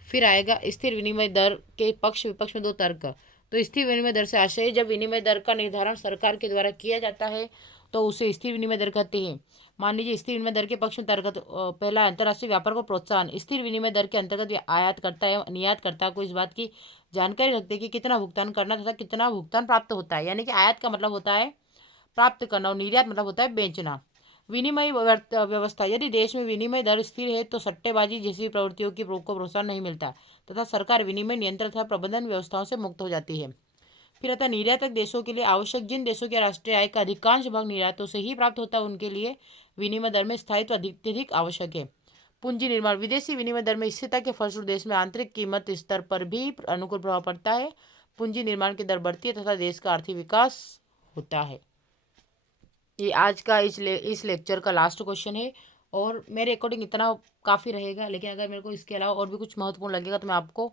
फिर आएगा स्थिर विनिमय दर के पक्ष विपक्ष में दो तर्क। तो स्थिर विनिमय दर से आशय है, जब विनिमय दर का निर्धारण सरकार के द्वारा किया जाता है तो उसे स्थिर विनिमय दर कहते हैं। मान लीजिए स्थिर विनिमय दर के पक्ष में तर्क, पहला अंतर्राष्ट्रीय व्यापार को प्रोत्साहन। स्थिर विनिमय दर के अंतर्गत आयातकर्ता एवं निर्यातकर्ता को इस बात की जानकारी रखते हैं कि कितना भुगतान करना तथा कितना भुगतान प्राप्त होता है। यानी कि आयात का मतलब होता है प्राप्त करना और निर्यात मतलब होता है बेचना। विनिमय व्यवस्था, यदि देश में विनिमय दर स्थिर है तो सट्टेबाजी जैसी प्रवृत्तियों की को प्रोत्साहन नहीं मिलता तथा सरकार विनिमय नियंत्रण तथा प्रबंधन व्यवस्थाओं से मुक्त हो जाती है। फिर आता है निर्यातक देशों के लिए आवश्यक, जिन देशों के राष्ट्रीय आय का अधिकांश भाग निर्यातों से ही प्राप्त होता है उनके लिए विनिमय दर में स्थायित्व अत्यधिक आवश्यक है। पूंजी निर्माण, विदेशी विनिमय दर में स्थिरता के फलस्वरूप देश में आंतरिक कीमत स्तर पर भी अनुकूल प्रभाव पड़ता है। पूंजी निर्माण की दर बढ़ती है तथा देश का आर्थिक विकास होता है। ये आज का इस लेक्चर का लास्ट क्वेश्चन है और मेरे अकॉर्डिंग इतना काफ़ी रहेगा, लेकिन अगर मेरे को इसके अलावा और भी कुछ महत्वपूर्ण लगेगा तो मैं आपको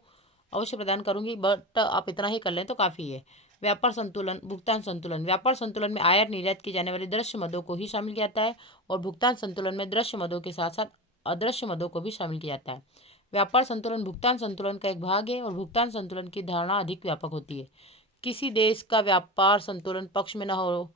अवश्य प्रदान करूंगी, बट आप इतना ही कर लें तो काफ़ी है। व्यापार संतुलन, भुगतान संतुलन। व्यापार संतुलन में आयात निर्यात की जाने वाली दृश्य मदों को ही शामिल किया जाता है और भुगतान संतुलन में दृश्य मदों के साथ साथ अदृश्य मदों को भी शामिल किया जाता है। व्यापार संतुलन भुगतान संतुलन का एक भाग है और भुगतान संतुलन की धारणा अधिक व्यापक होती है। किसी देश का व्यापार संतुलन पक्ष में न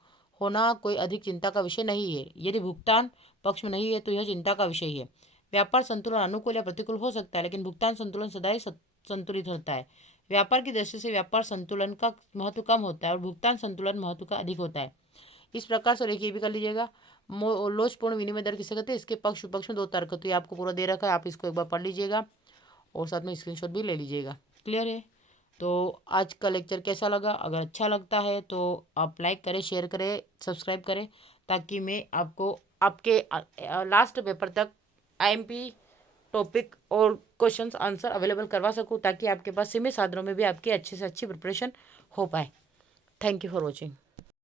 होना कोई अधिक चिंता का विषय नहीं है। यदि भुगतान पक्ष में नहीं है तो यह चिंता का विषय है। व्यापार संतुलन अनुकूल या प्रतिकूल हो सकता है, लेकिन भुगतान संतुलन सदा ही संतुलित होता है। व्यापार की दृष्टि से व्यापार संतुलन का महत्व कम होता है और भुगतान संतुलन महत्व का अधिक होता है। इस प्रकार से, और एक ये भी कर लीजिएगा, लोचपूर्ण विनिमय दर किसे कहते हैं। इसके पक्ष विपक्ष में दो तर्क, तो ये आपको पूरा दे रखा है, आप इसको एक बार पढ़ लीजिएगा और साथ में स्क्रीनशॉट भी ले लीजिएगा। क्लियर है। तो आज का लेक्चर कैसा लगा, अगर अच्छा लगता है तो आप लाइक करें, शेयर करें, सब्सक्राइब करें, ताकि मैं आपको आपके लास्ट पेपर तक IMP टॉपिक और क्वेश्चंस आंसर अवेलेबल करवा सकूं, ताकि आपके पास सीमित साधनों में भी आपकी अच्छी से अच्छी प्रिपरेशन हो पाए। Thank you for watching.